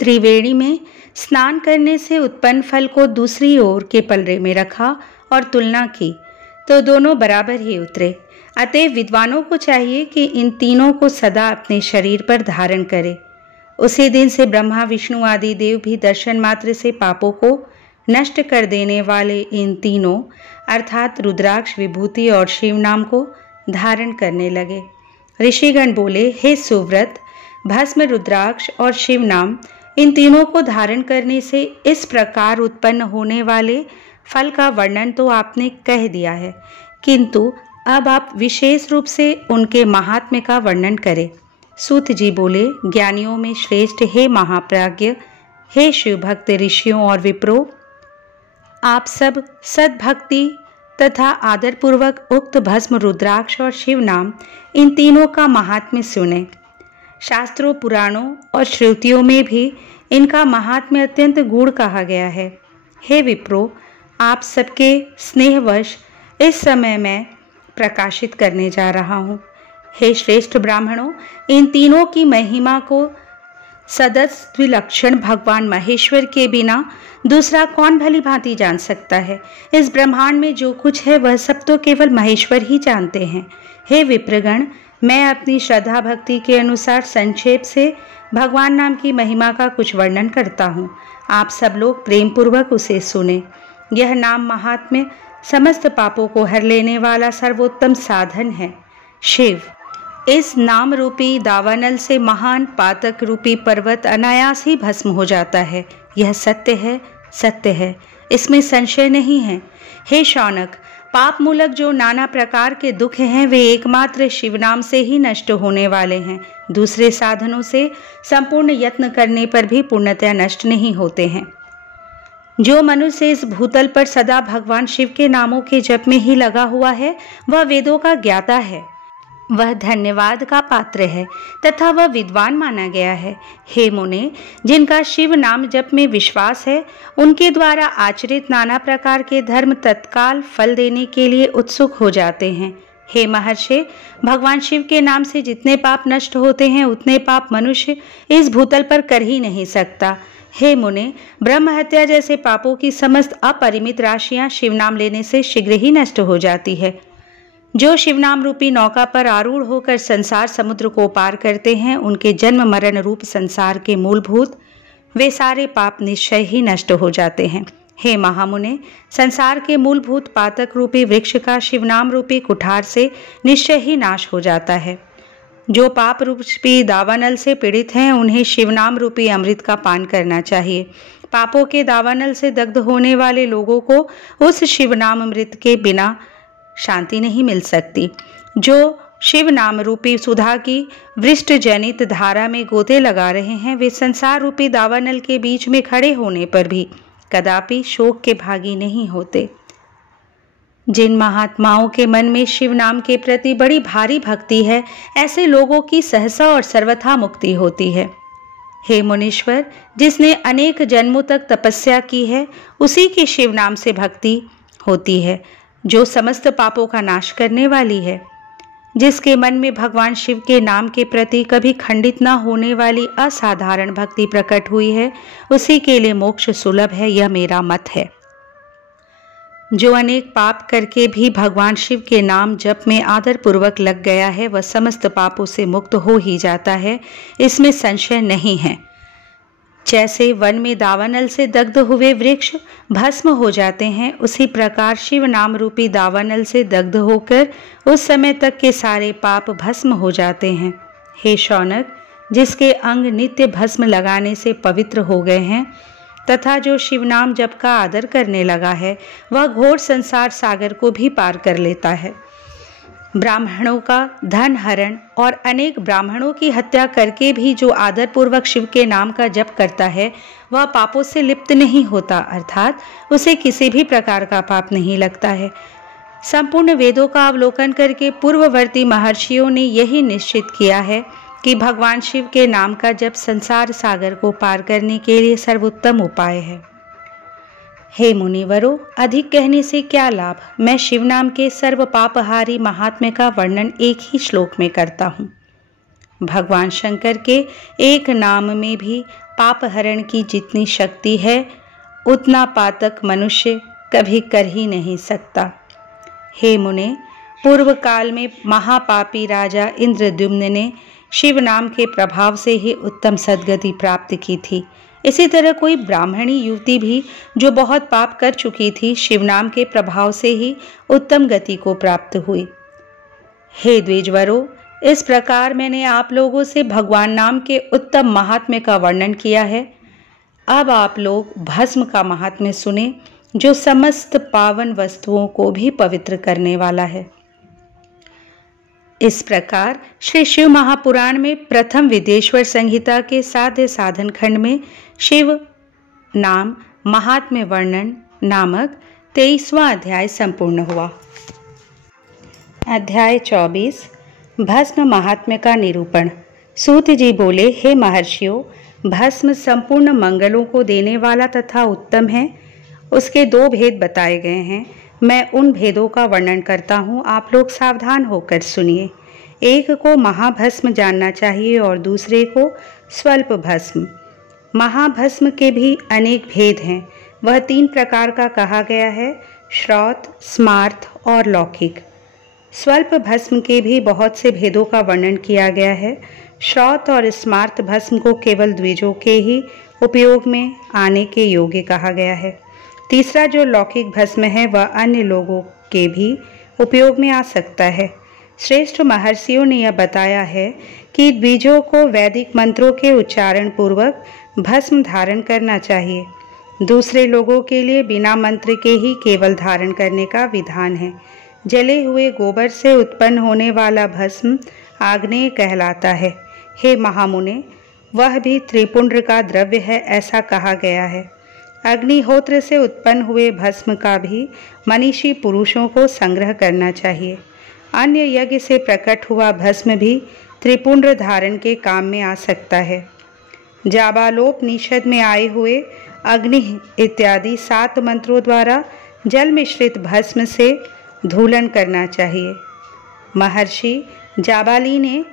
त्रिवेणी में स्नान करने से उत्पन्न फल को दूसरी ओर के पलड़े में रखा और तुलना की तो दोनों बराबर ही उतरे। अतएव विद्वानों को चाहिए कि इन तीनों को सदा अपने शरीर पर धारण करें। उसी दिन से ब्रह्मा, विष्णु आदि देव भी दर्शन मात्र से पापों को नष्ट कर देने वाले इन तीनों अर्थात रुद्राक्ष, विभूति और शिव नाम को धारण करने लगे। ऋषिगण बोले, हे सुव्रत, भस्म, रुद्राक्ष और शिव नाम, इन तीनों को धारण करने से इस प्रकार उत्पन्न होने वाले फल का वर्णन तो आपने कह दिया है, किंतु अब आप विशेष रूप से उनके महात्म्य का वर्णन करें। सूत जी बोले, ज्ञानियों में श्रेष्ठ हे महाप्राज्ञ, हे शिव भक्त ऋषियों और विप्रो, आप सब सद्भक्ति तथा आदरपूर्वक उक्त भस्म, रुद्राक्ष और शिव नाम, इन तीनों का महात्म्य सुने। शास्त्रों, पुराणों और श्रुतियों में भी इनका महात्म्य अत्यंत गूढ़ कहा गया है। हे विप्रो, आप सबके स्नेहवश इस समय मैं प्रकाशित करने जा रहा हूँ। हे श्रेष्ठ ब्राह्मणों, इन तीनों की महिमा को सदस्य विलक्षण भगवान महेश्वर के बिना दूसरा कौन भली भांति जान सकता है। इस ब्रह्मांड में जो कुछ है वह सब तो केवल महेश्वर ही जानते हैं। हे विप्रगण, मैं अपनी श्रद्धा भक्ति के अनुसार संक्षेप से भगवान नाम की महिमा का कुछ वर्णन करता हूँ। आप सब लोग प्रेम पूर्वक उसे सुने। यह नाम महात्म्य समस्त पापों को हर लेने वाला सर्वोत्तम साधन है। शिव, इस नाम रूपी दावानल से महान पातक रूपी पर्वत अनायास ही भस्म हो जाता है। यह सत्य है, सत्य है, इसमें संशय नहीं है। हे शौनक, पाप मूलक जो नाना प्रकार के दुख हैं वे एकमात्र शिव नाम से ही नष्ट होने वाले हैं। दूसरे साधनों से संपूर्ण यत्न करने पर भी पूर्णतया नष्ट नहीं होते हैं। जो मनुष्य इस भूतल पर सदा भगवान शिव के नामों के जप में ही लगा हुआ है वह वेदों का ज्ञाता है, वह धन्यवाद का पात्र है तथा वह विद्वान माना गया है। हे मुने, जिनका शिव नाम जप में विश्वास है उनके द्वारा आचरित नाना प्रकार के धर्म तत्काल फल देने के लिए उत्सुक हो जाते हैं। हे महर्षि, भगवान शिव के नाम से जितने पाप नष्ट होते हैं उतने पाप मनुष्य इस भूतल पर कर ही नहीं सकता। हे मुने, ब्रह्म हत्या जैसे पापों की समस्त अपरिमित राशियां शिव नाम लेने से शीघ्र ही नष्ट हो जाती है। जो शिवनाम रूपी नौका पर आरूढ़ होकर संसार समुद्र को पार करते हैं उनके जन्म मरण रूप संसार के मूलभूत वे सारे पाप निश्चय ही नष्ट हो जाते हैं। हे महामुने, संसार के मूलभूत पातक रूपी वृक्ष का शिवनाम रूपी कुठार से निश्चय ही नाश हो जाता है। जो पाप रूपी दावानल से पीड़ित हैं उन्हें शिवनाम रूपी अमृत का पान करना चाहिए। पापों के दावानल से दग्ध होने वाले लोगों को उस शिवनाम अमृत के बिना शांति नहीं मिल सकती। जो शिव नाम रूपी सुधा की वृष्ट जनित धारा में गोते लगा रहे हैं वे संसार रूपी दावानल के बीच में खड़े होने पर भी कदापि शोक के भागी नहीं होते। जिन महात्माओं के मन में शिव नाम के प्रति बड़ी भारी भक्ति है ऐसे लोगों की सहसा और सर्वथा मुक्ति होती है। हे मुनीश्वर, जिसने अनेक जन्मों तक तपस्या की है उसी की शिव नाम से भक्ति होती है जो समस्त पापों का नाश करने वाली है। जिसके मन में भगवान शिव के नाम के प्रति कभी खंडित न होने वाली असाधारण भक्ति प्रकट हुई है उसी के लिए मोक्ष सुलभ है, यह मेरा मत है। जो अनेक पाप करके भी भगवान शिव के नाम जप में आदर पूर्वक लग गया है वह समस्त पापों से मुक्त हो ही जाता है, इसमें संशय नहीं है। जैसे वन में दावानल से दग्ध हुए वृक्ष भस्म हो जाते हैं उसी प्रकार शिव नाम रूपी दावानल से दग्ध होकर उस समय तक के सारे पाप भस्म हो जाते हैं। हे शौनक, जिसके अंग नित्य भस्म लगाने से पवित्र हो गए हैं तथा जो शिव नाम जप का आदर करने लगा है वह घोर संसार सागर को भी पार कर लेता है। ब्राह्मणों का धन हरण और अनेक ब्राह्मणों की हत्या करके भी जो आदर पूर्वक शिव के नाम का जप करता है वह पापों से लिप्त नहीं होता, अर्थात उसे किसी भी प्रकार का पाप नहीं लगता है। संपूर्ण वेदों का अवलोकन करके पूर्ववर्ती महर्षियों ने यही निश्चित किया है कि भगवान शिव के नाम का जप संसार सागर को पार करने के लिए सर्वोत्तम उपाय है। हे मुनिवरों, अधिक कहने से क्या लाभ। मैं शिव नाम के सर्व पापहारी महात्म्य का वर्णन एक ही श्लोक में करता हूँ। भगवान शंकर के एक नाम में भी पाप हरण की जितनी शक्ति है उतना पातक मनुष्य कभी कर ही नहीं सकता। हे मुने, पूर्व काल में महापापी राजा इंद्रद्युम्न ने शिव नाम के प्रभाव से ही उत्तम सद्गति प्राप्त की थी। इसी तरह कोई ब्राह्मणी युवती भी जो बहुत पाप कर चुकी थी शिव नाम के प्रभाव से ही उत्तम गति को प्राप्त हुई। हे द्विजवरों, इस प्रकार मैंने आप लोगों से भगवान नाम के उत्तम महात्म्य का वर्णन किया है। अब आप लोग भस्म का महात्म्य सुने जो समस्त पावन वस्तुओं को भी पवित्र करने वाला है। इस प्रकार श्री शिव महापुराण में प्रथम विदेश्वर संहिता के साध्य साधन खंड में शिव नाम महात्म्य वर्णन नामक 23वां अध्याय संपूर्ण हुआ। अध्याय 24 भस्म महात्म्य का निरूपण। सूत जी बोले, हे महर्षियों, भस्म संपूर्ण मंगलों को देने वाला तथा उत्तम है उसके 2 भेद बताए गए हैं। मैं उन भेदों का वर्णन करता हूँ, आप लोग सावधान होकर सुनिए। एक को महाभस्म जानना चाहिए और दूसरे को स्वल्प भस्म। महाभस्म के भी अनेक भेद हैं। वह 3 प्रकार का कहा गया है, श्रौत, स्मार्त और लौकिक। स्वल्प भस्म के भी बहुत से भेदों का वर्णन किया गया है। श्रौत और स्मार्त भस्म को केवल द्विजों के ही उपयोग में आने के योग्य कहा गया है। तीसरा जो लौकिक भस्म है वह अन्य लोगों के भी उपयोग में आ सकता है। श्रेष्ठ महर्षियों ने यह बताया है कि द्विजों को वैदिक मंत्रों के उच्चारण पूर्वक भस्म धारण करना चाहिए। दूसरे लोगों के लिए बिना मंत्र के ही केवल धारण करने का विधान है। जले हुए गोबर से उत्पन्न होने वाला भस्म आग्नेय कहलाता है। हे महामुने, वह भी त्रिपुंड्र का द्रव्य है, ऐसा कहा गया है। अग्निहोत्र से उत्पन्न हुए भस्म का भी मनीषी पुरुषों को संग्रह करना चाहिए। अन्य यज्ञ से प्रकट हुआ भस्म भी त्रिपुंड्र धारण के काम में आ सकता है। जाबालोपनिषद में आए हुए अग्नि इत्यादि 7 मंत्रों द्वारा जल मिश्रित भस्म से धूलन करना चाहिए। महर्षि जाबाली ने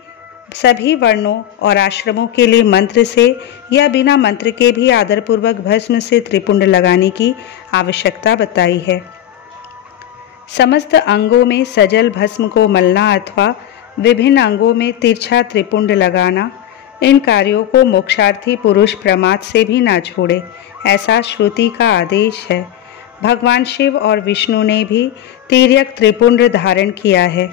सभी वर्णों और आश्रमों के लिए मंत्र से या बिना मंत्र के भी आदरपूर्वक भस्म से त्रिपुंड लगाने की आवश्यकता बताई है। समस्त अंगों में सजल भस्म को मलना अथवा विभिन्न अंगों में तिरछा त्रिपुंड लगाना, इन कार्यों को मोक्षार्थी पुरुष प्रमाद से भी न छोड़े, ऐसा श्रुति का आदेश है। भगवान शिव और विष्णु ने भी तिर्यक त्रिपुंड धारण किया है।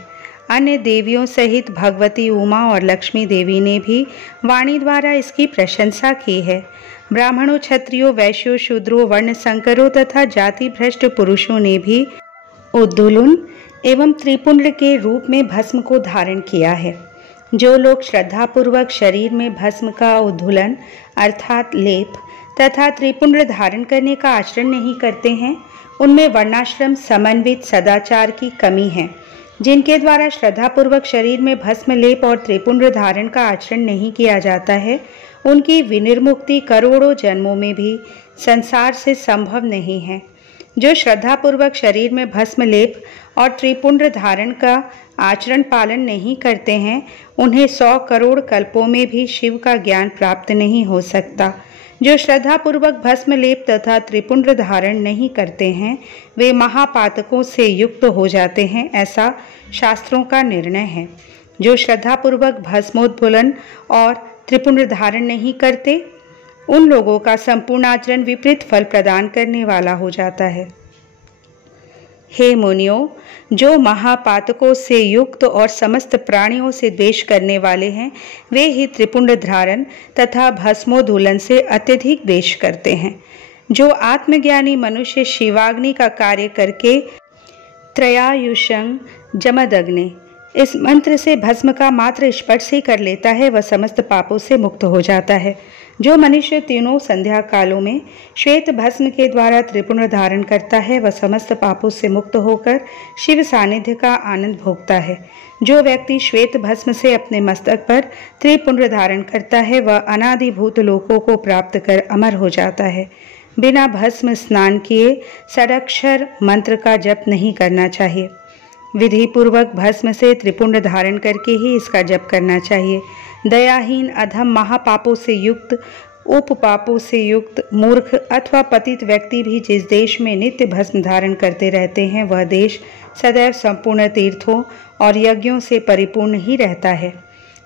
अन्य देवियों सहित भगवती उमा और लक्ष्मी देवी ने भी वाणी द्वारा इसकी प्रशंसा की है। ब्राह्मणों, क्षत्रियों, वैश्यों, शूद्रों, वर्ण संकरों तथा जाति भ्रष्ट पुरुषों ने भी उद्धूलन एवं त्रिपुंड के रूप में भस्म को धारण किया है। जो लोग श्रद्धापूर्वक शरीर में भस्म का उद्धूलन अर्थात लेप तथा त्रिपुंड धारण करने का आचरण नहीं करते हैं, उनमें वर्णाश्रम समन्वित सदाचार की कमी है। जिनके द्वारा श्रद्धापूर्वक शरीर में भस्म लेप और त्रिपुंड धारण का आचरण नहीं किया जाता है, उनकी विनिर्मुक्ति करोड़ों जन्मों में भी संसार से संभव नहीं है। जो श्रद्धापूर्वक शरीर में भस्म लेप और त्रिपुंड धारण का आचरण पालन नहीं करते हैं, उन्हें 100 करोड़ कल्पों में भी शिव का ज्ञान प्राप्त नहीं हो सकता। जो श्रद्धापूर्वक भस्म लेप तथा त्रिपुंड धारण नहीं करते हैं, वे महापातकों से युक्त हो जाते हैं, ऐसा शास्त्रों का निर्णय है। जो श्रद्धापूर्वक भस्मोद्भूलन और त्रिपुंड धारण नहीं करते, उन लोगों का संपूर्ण आचरण विपरीत फल प्रदान करने वाला हो जाता है। हे मुनियों, जो महापातकों से युक्त और समस्त प्राणियों से द्वेष करने वाले हैं, वे ही त्रिपुंड धारण तथा भस्मोद्धूलन से अत्यधिक द्वेष करते हैं। जो आत्मज्ञानी मनुष्य शिवाग्नि का कार्य करके त्रयायुषं जमदग्ने इस मंत्र से भस्म का मात्र स्पर्श ही कर लेता है, वह समस्त पापों से मुक्त हो जाता है। जो मनुष्य तीनों संध्या कालों में श्वेत भस्म के द्वारा त्रिपुंड धारण करता है, वह समस्त पापों से मुक्त होकर शिव सानिध्य का आनंद भोगता है। जो व्यक्ति श्वेत भस्म से अपने मस्तक पर त्रिपुंड धारण करता है, वह अनादिभूत लोकों को प्राप्त कर अमर हो जाता है। बिना भस्म स्नान किए षडाक्षर मंत्र का जप नहीं करना चाहिए। विधि पूर्वक भस्म से त्रिपुंड धारण करके ही इसका जप करना चाहिए। दयाहीन, अधम, महापापों से युक्त, उपपापों से युक्त, मूर्ख अथवा पतित व्यक्ति भी जिस देश में नित्य भस्म धारण करते रहते हैं, वह देश सदैव संपूर्ण तीर्थों और यज्ञों से परिपूर्ण ही रहता है।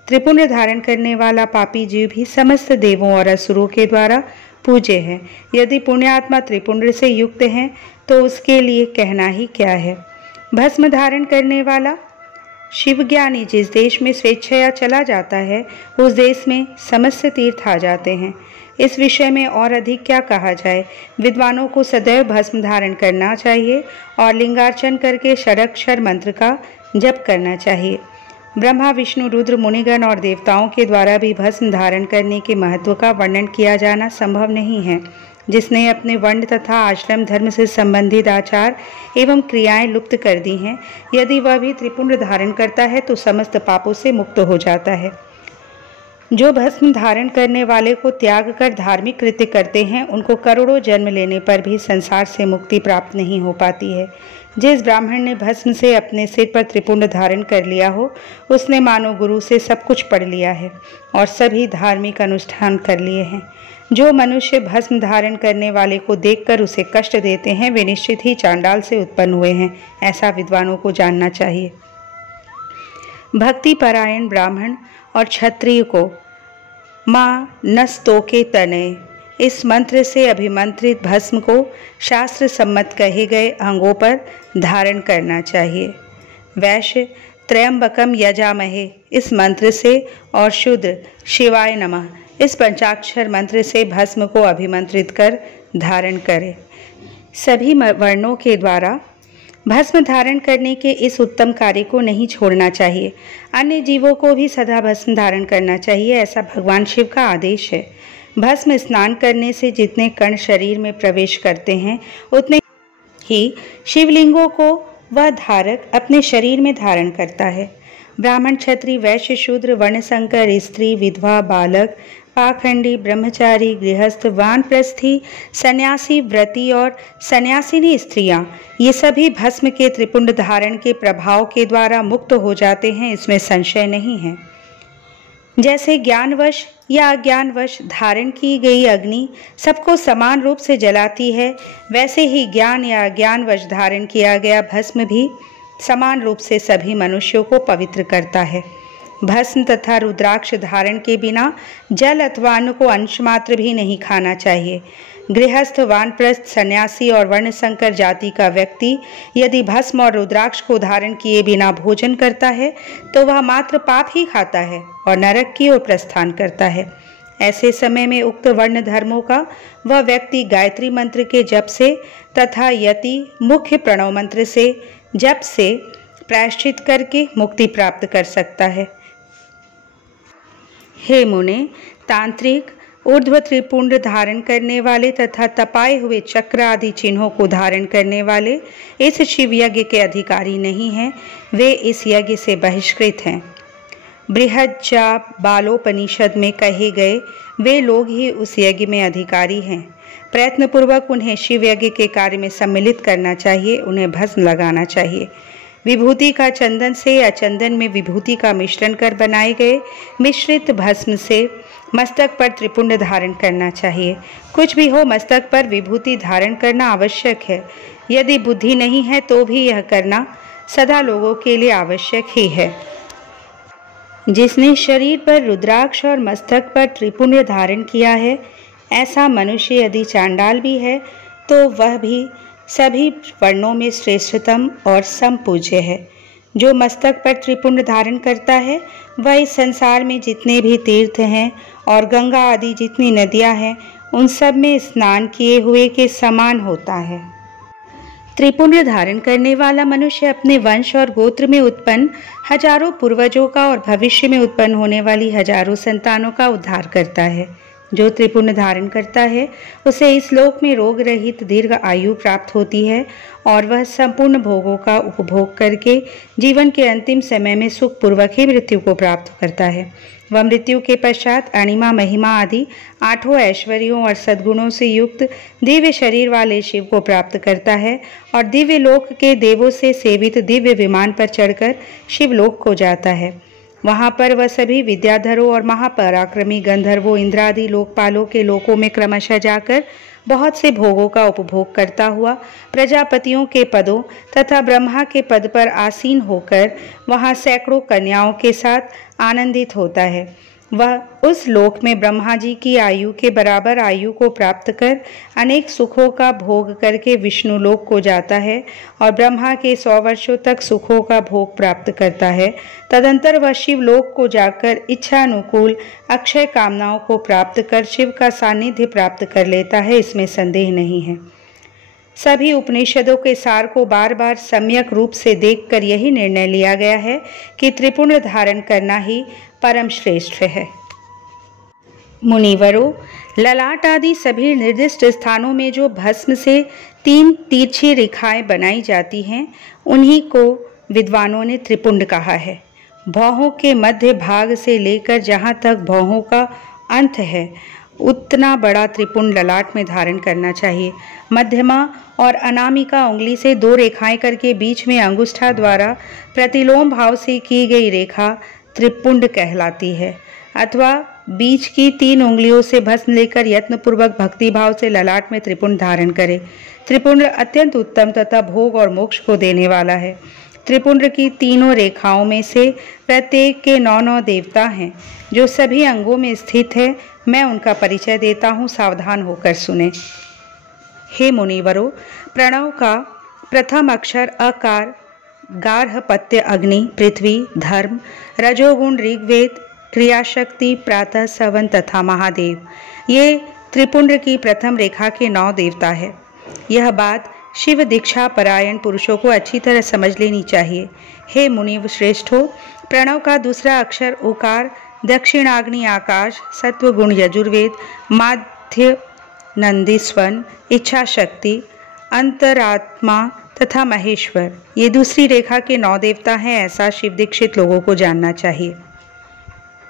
त्रिपुंड धारण करने वाला पापी जीव भी समस्त देवों और असुरों के द्वारा पूज्य है। यदि पुण्यात्मा त्रिपुंड से युक्त हैं, तो उसके लिए कहना ही क्या है। भस्म धारण करने वाला शिवज्ञानी जिस देश में स्वेच्छया चला जाता है, उस देश में समस्त तीर्थ आ जाते हैं। इस विषय में और अधिक क्या कहा जाए। विद्वानों को सदैव भस्म धारण करना चाहिए और लिंगार्चन करके षडाक्षर मंत्र का जप करना चाहिए। ब्रह्मा, विष्णु, रुद्र, मुनिगण और देवताओं के द्वारा भी भस्म धारण करने के महत्व का वर्णन किया जाना संभव नहीं है। जिसने अपने वर्ण तथा आश्रम धर्म से संबंधित आचार एवं क्रियाएं लुप्त कर दी हैं, यदि वह भी त्रिपुंड धारण करता है तो समस्त पापों से मुक्त हो जाता है। जो भस्म धारण करने वाले को त्याग कर धार्मिक कृत्य करते हैं, उनको करोड़ों जन्म लेने पर भी संसार से मुक्ति प्राप्त नहीं हो पाती है। जिस ब्राह्मण ने भस्म से अपने सिर पर त्रिपुंड धारण कर लिया हो, उसने मानो गुरु से सब कुछ पढ़ लिया है और सभी धार्मिक अनुष्ठान कर लिए हैं। जो मनुष्य भस्म धारण करने वाले को देखकर उसे कष्ट देते हैं, वे निश्चित ही चांडाल से उत्पन्न हुए हैं, ऐसा विद्वानों को जानना चाहिए। भक्ति परायण ब्राह्मण और क्षत्रिय को माँ नस्तोके तनय इस मंत्र से अभिमंत्रित भस्म को शास्त्र सम्मत कहे गए अंगों पर धारण करना चाहिए। वैश्य त्र्यंबकम यजामहे इस मंत्र से और शूद्र शिवाय नमः इस पंचाक्षर मंत्र से भस्म को अभिमंत्रित कर धारण करें। सभी वर्णों के द्वारा भस्म धारण करने के इस उत्तम कार्य को नहीं छोड़ना चाहिए। अन्य जीवों को भी सदा भस्म धारण करना चाहिए, ऐसा भगवान शिव का आदेश है। भस्म स्नान करने से जितने कण शरीर में प्रवेश करते हैं, उतने ही शिवलिंगों को वह धारक अपने शरीर में धारण करता है। ब्राह्मण, क्षत्रिय, वैश्य, शूद्र, वर्णशंकर, स्त्री, विधवा, बालक, पाखंडी, ब्रह्मचारी, गृहस्थ, वानप्रस्थी, सन्यासी, व्रती और सन्यासिनी स्त्रियां, ये सभी भस्म के त्रिपुंड धारण के प्रभाव के द्वारा मुक्त हो जाते हैं, इसमें संशय नहीं है। जैसे ज्ञानवश या अज्ञानवश धारण की गई अग्नि सबको समान रूप से जलाती है, वैसे ही ज्ञान या अज्ञानवश धारण किया गया भस्म भी समान रूप से सभी मनुष्यों को पवित्र करता है। भस्म तथा रुद्राक्ष धारण के बिना जल अथवा अन्न को अंश मात्र भी नहीं खाना चाहिए। गृहस्थ, वानप्रस्थ, सन्यासी और वर्णशंकर जाति का व्यक्ति यदि भस्म और रुद्राक्ष को धारण किए बिना भोजन करता है, तो वह मात्र पाप ही खाता है और नरक की ओर प्रस्थान करता है। ऐसे समय में उक्त वर्ण धर्मों का वह व्यक्ति गायत्री मंत्र के जप से तथा यति मुख्य प्रणव मंत्र से जप से प्रायश्चित करके मुक्ति प्राप्त कर सकता है। हे मुने, तांत्रिक ऊर्ध्व त्रिपुंड धारण करने वाले तथा तपाए हुए चक्र आदि चिन्हों को धारण करने वाले इस शिव यज्ञ के अधिकारी नहीं हैं, वे इस यज्ञ से बहिष्कृत हैं। बृहज्जाबालोपनिषद में कहे गए वे लोग ही उस यज्ञ में अधिकारी हैं। प्रयत्नपूर्वक उन्हें शिव यज्ञ के कार्य में सम्मिलित करना चाहिए, उन्हें भस्म लगाना चाहिए। विभूति का चंदन से या चंदन में विभूति का मिश्रण कर बनाए गए मिश्रित भस्म से मस्तक पर त्रिपुंड धारण करना चाहिए। कुछ भी हो, मस्तक पर विभूति धारण करना आवश्यक है। यदि बुद्धि नहीं है तो भी यह करना सदा लोगों के लिए आवश्यक ही है। जिसने शरीर पर रुद्राक्ष और मस्तक पर त्रिपुंड धारण किया है, ऐसा मनुष्य यदि चांडाल भी है तो वह भी सभी वर्णों में श्रेष्ठतम और समपूज्य है। जो मस्तक पर त्रिपुंड धारण करता है, वह इस संसार में जितने भी तीर्थ हैं और गंगा आदि जितनी नदियां हैं, उन सब में स्नान किए हुए के समान होता है। त्रिपुंड धारण करने वाला मनुष्य अपने वंश और गोत्र में उत्पन्न हजारों पूर्वजों का और भविष्य में उत्पन्न होने वाली हजारों संतानों का उद्धार करता है। जो त्रिपुंड धारण करता है, उसे इस लोक में रोग रहित दीर्घ आयु प्राप्त होती है और वह संपूर्ण भोगों का उपभोग करके जीवन के अंतिम समय में सुखपूर्वक ही मृत्यु को प्राप्त करता है। वह मृत्यु के पश्चात अणिमा, महिमा आदि 8 ऐश्वर्यों और सद्गुणों से युक्त दिव्य शरीर वाले शिव को प्राप्त करता है और दिव्य लोक के देवों से सेवित दिव्य विमान पर चढ़कर शिवलोक को जाता है। वहां पर वह सभी विद्याधरों और महापराक्रमी गंधर्वों, इंद्रादि लोकपालों के लोकों में क्रमशः जाकर बहुत से भोगों का उपभोग करता हुआ प्रजापतियों के पदों तथा ब्रह्मा के पद पर आसीन होकर वहां सैकड़ों कन्याओं के साथ आनंदित होता है। वह उस लोक में ब्रह्मा जी की आयु के बराबर आयु को प्राप्त कर अनेक सुखों का भोग करके विष्णु लोक को जाता है और ब्रह्मा के 100 वर्षों तक सुखों का भोग प्राप्त करता है। तदंतर वह शिव लोक को जाकर इच्छा अनुकूल अक्षय कामनाओं को प्राप्त कर शिव का सानिध्य प्राप्त कर लेता है, इसमें संदेह नहीं है। सभी उपनिषदों के सार को बार बार सम्यक रूप से देखकर यही निर्णय लिया गया है कि त्रिपुंड धारण करना ही परम श्रेष्ठ है। मुनिवरों, ललाट आदि सभी निर्दिष्ट स्थानों में जो भस्म से 3 तिरछी रेखाएं बनाई जाती हैं, उन्हीं को विद्वानों ने त्रिपुंड कहा है। भौहों के मध्य भाग से लेकर जहाँ तक भौहों का अंत है उतना बड़ा त्रिपुंड ललाट में धारण करना चाहिए। मध्यमा और अनामिका उंगली से 2 रेखाएं करके बीच में अंगुष्ठा द्वारा प्रतिलोम भाव से की गई रेखा त्रिपुंड कहलाती है। अथवा बीच की 3 उंगलियों से भस्म लेकर यत्नपूर्वक भक्ति भाव से ललाट में त्रिपुंड धारण करे। त्रिपुंड अत्यंत उत्तम तथा भोग और मोक्ष को देने वाला है। त्रिपुंड की तीनों रेखाओं में से प्रत्येक के 9 देवता हैं जो सभी अंगों में स्थित है। मैं उनका परिचय देता हूँ, सावधान होकर सुने। हे मुनिवरों, प्रणव का प्रथम अक्षर अकार, गार्हपत्य अग्नि, पृथ्वी, धर्म, रजोगुण ऋग्वेद, क्रियाशक्ति, प्रातः सवन तथा महादेव, ये त्रिपुंड की प्रथम रेखा के 9 देवता है। यह बात शिव दीक्षा परायण पुरुषों को अच्छी तरह समझ लेनी चाहिए। हे मुनिव श्रेष्ठो, प्रणव का दूसरा अक्षर उकार, दक्षिणाग्नि आकाश, सत्वगुण यजुर्वेद, माध्य नंदी स्वन, इच्छा शक्ति, अंतरात्मा तथा महेश्वर, ये दूसरी रेखा के 9 देवता हैं, ऐसा शिव दीक्षित लोगों को जानना चाहिए।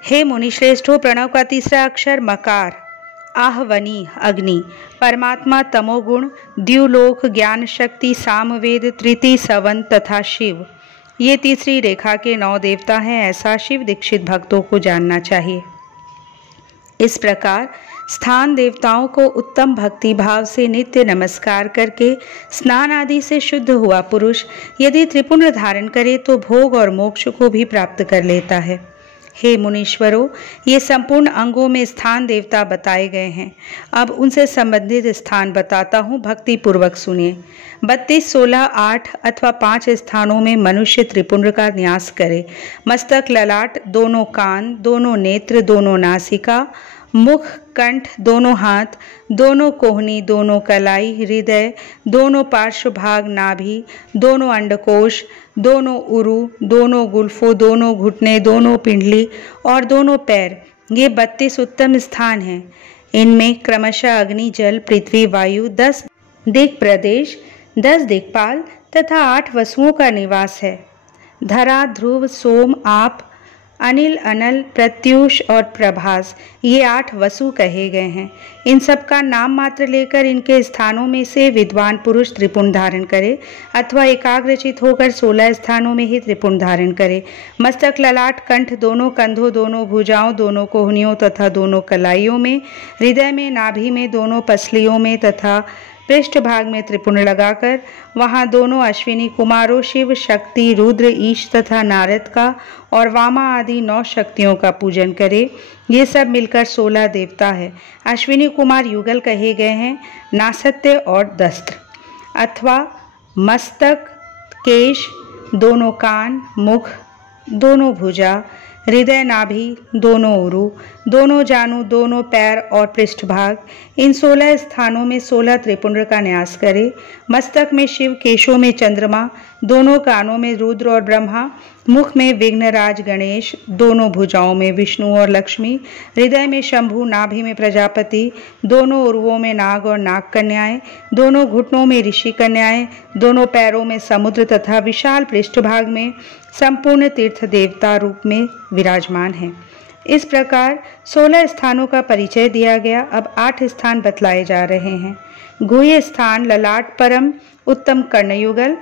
हे मुनिश्रेष्ठो, प्रणव का तीसरा अक्षर मकार, आहवनी अग्नि, परमात्मा तमोगुण, द्युलोक, ज्ञान शक्ति, सामवेद, तृतीय सवन तथा शिव, ये तीसरी रेखा के 9 देवता हैं, ऐसा शिव दीक्षित भक्तों को जानना चाहिए। इस प्रकार स्थान देवताओं को उत्तम भक्ति भाव से नित्य नमस्कार करके स्नान आदि से शुद्ध हुआ पुरुष यदि त्रिपुंड धारण करे तो भोग और मोक्ष को भी प्राप्त कर लेता है। हे मुनीश्वरों, ये संपूर्ण अंगों में स्थान देवता बताए गए हैं। अब उनसे संबंधित स्थान बताता हूँ, भक्ति पूर्वक सुनिए। 32, 16, 8 अथवा 5 स्थानों में मनुष्य त्रिपुंड का न्यास करे। मस्तक, ललाट, दोनों कान, दोनों नेत्र, दोनों नासिका, मुख, कंठ, दोनों हाथ, दोनों कोहनी, दोनों कलाई, हृदय, दोनों पार्श्व भाग, नाभि, दोनों अंडकोश, दोनों उरु, दोनों गुल्फों, दोनों घुटने, दोनों पिंडली और दोनों पैर, ये 32 उत्तम स्थान हैं। इनमें क्रमशः अग्नि, जल, पृथ्वी, वायु, 10 दिक् प्रदेश, 10 दिक्पाल तथा 8 वसुओं का निवास है। धरा, ध्रुव, सोम, आप, अनिल, अनल, प्रत्यूष और प्रभास, ये 8 वसु कहे गए हैं। इन सब का नाम मात्र लेकर इनके स्थानों में से विद्वान पुरुष त्रिपुंड धारण करे अथवा एकाग्रचित होकर 16 स्थानों में ही त्रिपुंड धारण करे। मस्तक, ललाट, कंठ, दोनों कंधों, दोनों भुजाओं, दोनों कोहनियों तथा दोनों कलाइयों में, हृदय में, नाभि में, दोनों पसलियों में तथा पृष्ठ भाग में त्रिपुंड लगाकर वहाँ दोनों अश्विनी कुमारों शिव, शक्ति, रुद्र, ईश तथा नारद का और वामा आदि 9 शक्तियों का पूजन करे। ये सब मिलकर 16 देवता है। अश्विनी कुमार युगल कहे गए हैं, नासत्य और दस्त्र अथवा मस्तक, केश, दोनों कान, मुख, दोनों भुजा, हृदय, नाभि, दोनों उरु, दोनों जानु, दोनों पैर और पृष्ठभाग, इन 16 स्थानों में 16 त्रिपुंड का न्यास करे। मस्तक में शिव, केशों में चंद्रमा, दोनों कानों में रुद्र और ब्रह्मा, मुख में विघ्नराज गणेश, दोनों भुजाओं में विष्णु और लक्ष्मी, हृदय में शंभु, नाभि में प्रजापति, दोनों उर्वों में नाग और नाग कन्याएं, दोनों घुटनों में ऋषि कन्याएं, दोनों पैरों में समुद्र तथा विशाल पृष्ठभाग में संपूर्ण तीर्थ देवता रूप में विराजमान हैं। इस प्रकार 16 स्थानों का परिचय दिया गया। अब 8 स्थान बतलाए जा रहे हैं। गुह्य स्थान, ललाट, परम उत्तम कर्णयुगल,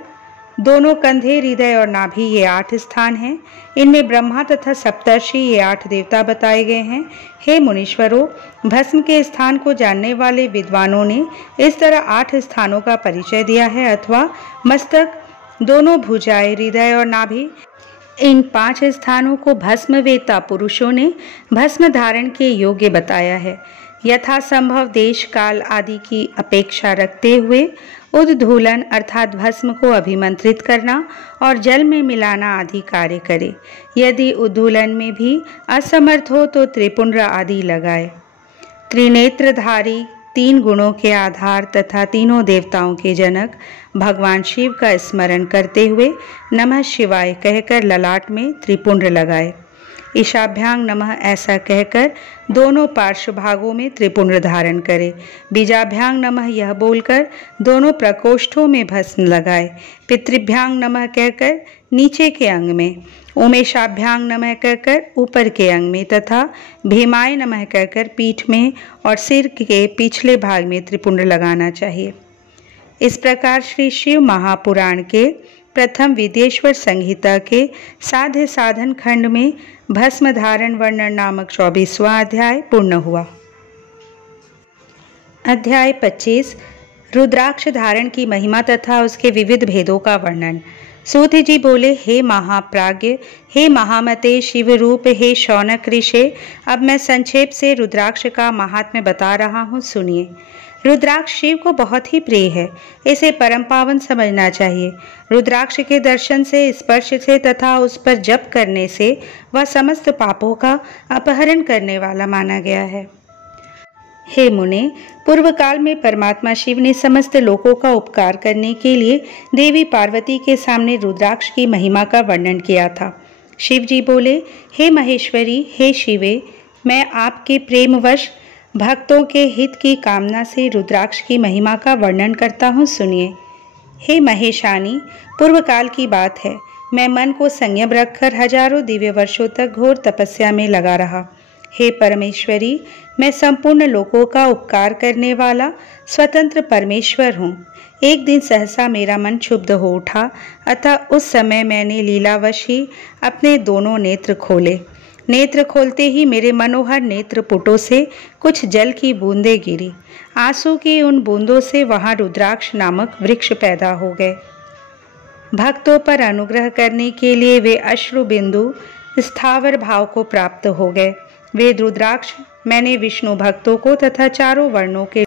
दोनों कंधे, हृदय और नाभि, ये 8 स्थान हैं। इनमें ब्रह्मा तथा सप्तर्षि, ये 8 देवता बताए गए हैं। हे मुनीश्वरों, भस्म के स्थान को जानने वाले विद्वानों ने इस तरह 8 स्थानों का परिचय दिया है। अथवा मस्तक, दोनों भुजाएं, हृदय और नाभि, इन 5 स्थानों को भस्मवेता पुरुषों ने भस्म धारण के योग्य बताया है। यथासंभव देश काल आदि की अपेक्षा रखते हुए उद्धूलन अर्थात भस्म को अभिमंत्रित करना और जल में मिलाना आदि कार्य करे। यदि उद्धूलन में भी असमर्थ हो तो त्रिपुंड आदि लगाए। त्रिनेत्रधारी, 3 गुणों के आधार तथा तीनों देवताओं के जनक भगवान शिव का स्मरण करते हुए नमः शिवाय कहकर ललाट में त्रिपुंड लगाए। ईशाभ्यां नमः ऐसा कहकर दोनों पार्श्व भागों में त्रिपुंड धारण करे। बीजाभ्यां नमः यह बोलकर दोनों प्रकोष्ठों में भस्म लगाए। पितृभ्यां नमः कहकर नीचे के अंग में, उमेशाभ्यां नमः कहकर ऊपर के अंग में तथा भीमाय नमः कहकर पीठ में और सिर के पिछले भाग में त्रिपुंड लगाना चाहिए। इस प्रकार श्री शिव महापुराण के प्रथम विदेश्वर संहिता के साध्य साधन खंड में भस्म धारण वर्णन नामक 24वां अध्याय पूर्ण हुआ। अध्याय 25 रुद्राक्ष धारण की महिमा तथा उसके विविध भेदों का वर्णन। सूत जी बोले, हे महाप्राज्ञ, हे महामते शिव रूप, हे शौनक ऋषि, अब मैं संक्षेप से रुद्राक्ष का महात्म्य बता रहा हूँ, सुनिए। रुद्राक्ष शिव को बहुत ही प्रिय है, इसे परम पावन समझना चाहिए। रुद्राक्ष के दर्शन से, स्पर्श से तथा उस पर जप करने से वह समस्त पापों का अपहरण करने वाला माना गया है। हे मुने, पूर्व काल में परमात्मा शिव ने समस्त लोगों का उपकार करने के लिए देवी पार्वती के सामने रुद्राक्ष की महिमा का वर्णन किया था। शिव जी बोले, हे महेश्वरी, हे शिवे, मैं आपके प्रेमवश भक्तों के हित की कामना से रुद्राक्ष की महिमा का वर्णन करता हूँ, सुनिए। हे महेशानी, पूर्व काल की बात है, मैं मन को संयम रखकर हजारों दिव्य वर्षों तक घोर तपस्या में लगा रहा। हे परमेश्वरी, मैं संपूर्ण लोगों का उपकार करने वाला स्वतंत्र परमेश्वर हूँ। एक दिन सहसा मेरा मन क्षुब्ध हो उठा, अतः उस समय मैंने लीलावश ही अपने दोनों नेत्र खोले। नेत्र खोलते ही मेरे मनोहर नेत्र पुटों से कुछ जल की बूंदें गिरी। आंसू की उन बूंदों से वहां रुद्राक्ष नामक वृक्ष पैदा हो गए। भक्तों पर अनुग्रह करने के लिए वे अश्रु बिंदु स्थावर भाव को प्राप्त हो गए। वे रुद्राक्ष मैंने विष्णु भक्तों को तथा चारों वर्णों के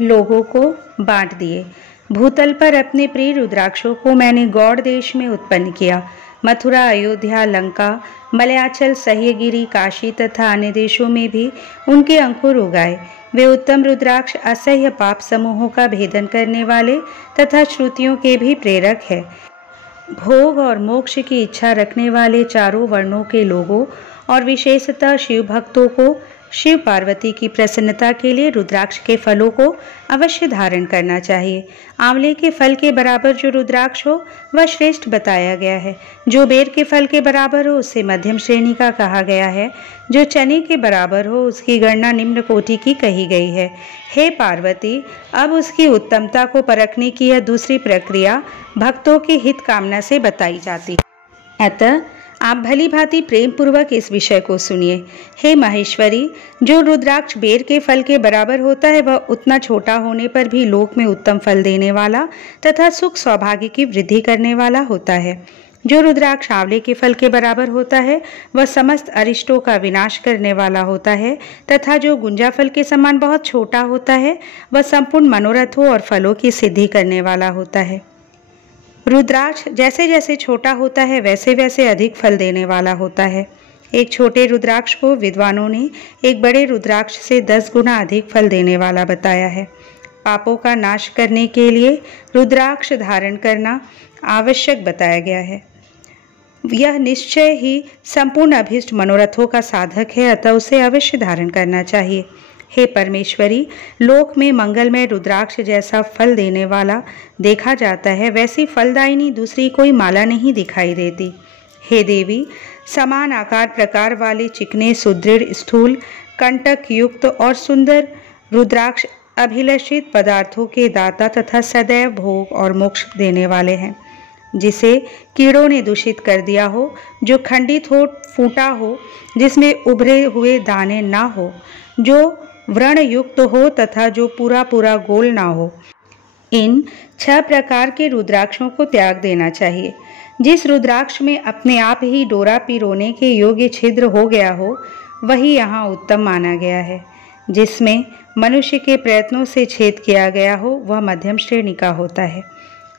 लोगों को बांट दिए। भूतल पर अपने प्रिय रुद्राक्षों को मैंने गौड़ देश में उत्पन्न किया। मथुरा, अयोध्या, लंका, मलयाचल, सह्यगिरी, काशी तथा अन्य देशों में भी उनके अंकुर उगाए। वे उत्तम रुद्राक्ष असह्य पाप समूहों का भेदन करने वाले तथा श्रुतियों के भी प्रेरक है। भोग और मोक्ष की इच्छा रखने वाले चारों वर्णों के लोगों और विशेषतः शिव भक्तों को शिव पार्वती की प्रसन्नता के लिए रुद्राक्ष के फलों को अवश्य धारण करना चाहिए। आंवले के फल के बराबर जो रुद्राक्ष हो वह श्रेष्ठ बताया गया है। जो बेर के फल के बराबर हो उसे मध्यम श्रेणी का कहा गया है। जो चने के बराबर हो उसकी गणना निम्न कोटि की कही गई है। हे पार्वती, अब उसकी उत्तमता को परखने की यह दूसरी प्रक्रिया भक्तों की हित कामना से बताई जाती है। अतः आप भली भांति प्रेम पूर्वक इस विषय को सुनिए। हे महेश्वरी, जो रुद्राक्ष बेर के फल के बराबर होता है वह उतना छोटा होने पर भी लोक में उत्तम फल देने वाला तथा सुख सौभाग्य की वृद्धि करने वाला होता है। जो रुद्राक्ष आंवले के फल के बराबर होता है वह समस्त अरिष्टों का विनाश करने वाला होता है तथा जो गुंजा फल के समान बहुत छोटा होता है वह संपूर्ण मनोरथों और फलों की सिद्धि करने वाला होता है। रुद्राक्ष जैसे जैसे छोटा होता है वैसे वैसे अधिक फल देने वाला होता है। एक छोटे रुद्राक्ष को विद्वानों ने एक बड़े रुद्राक्ष से 10 गुना अधिक फल देने वाला बताया है। पापों का नाश करने के लिए रुद्राक्ष धारण करना आवश्यक बताया गया है। यह निश्चय ही संपूर्ण अभीष्ट मनोरथों का साधक है, अतः उसे अवश्य धारण करना चाहिए। हे परमेश्वरी, लोक में मंगलमय रुद्राक्ष जैसा फल देने वाला देखा जाता है वैसी फलदायिनी दूसरी कोई माला नहीं दिखाई देती। हे देवी, समान आकार प्रकार वाले चिकने, सुदृढ़, स्थूल, कंटक युक्त और सुंदर रुद्राक्ष अभिलषित पदार्थों के दाता तथा सदैव भोग और मोक्ष देने वाले हैं। जिसे कीड़ों ने दूषित कर दिया हो, जो खंडित हो, फूटा हो, जिसमें उभरे हुए दाने ना हो, जो व्रण युक्त हो तथा जो पूरा पूरा गोल ना हो, इन 6 प्रकार के रुद्राक्षों को त्याग देना चाहिए। जिस रुद्राक्ष में अपने आप ही डोरा पिरोने के योग्य छिद्र हो गया हो वही यहाँ उत्तम माना गया है। जिसमें मनुष्य के प्रयत्नों से छेद किया गया हो वह मध्यम श्रेणी का होता है।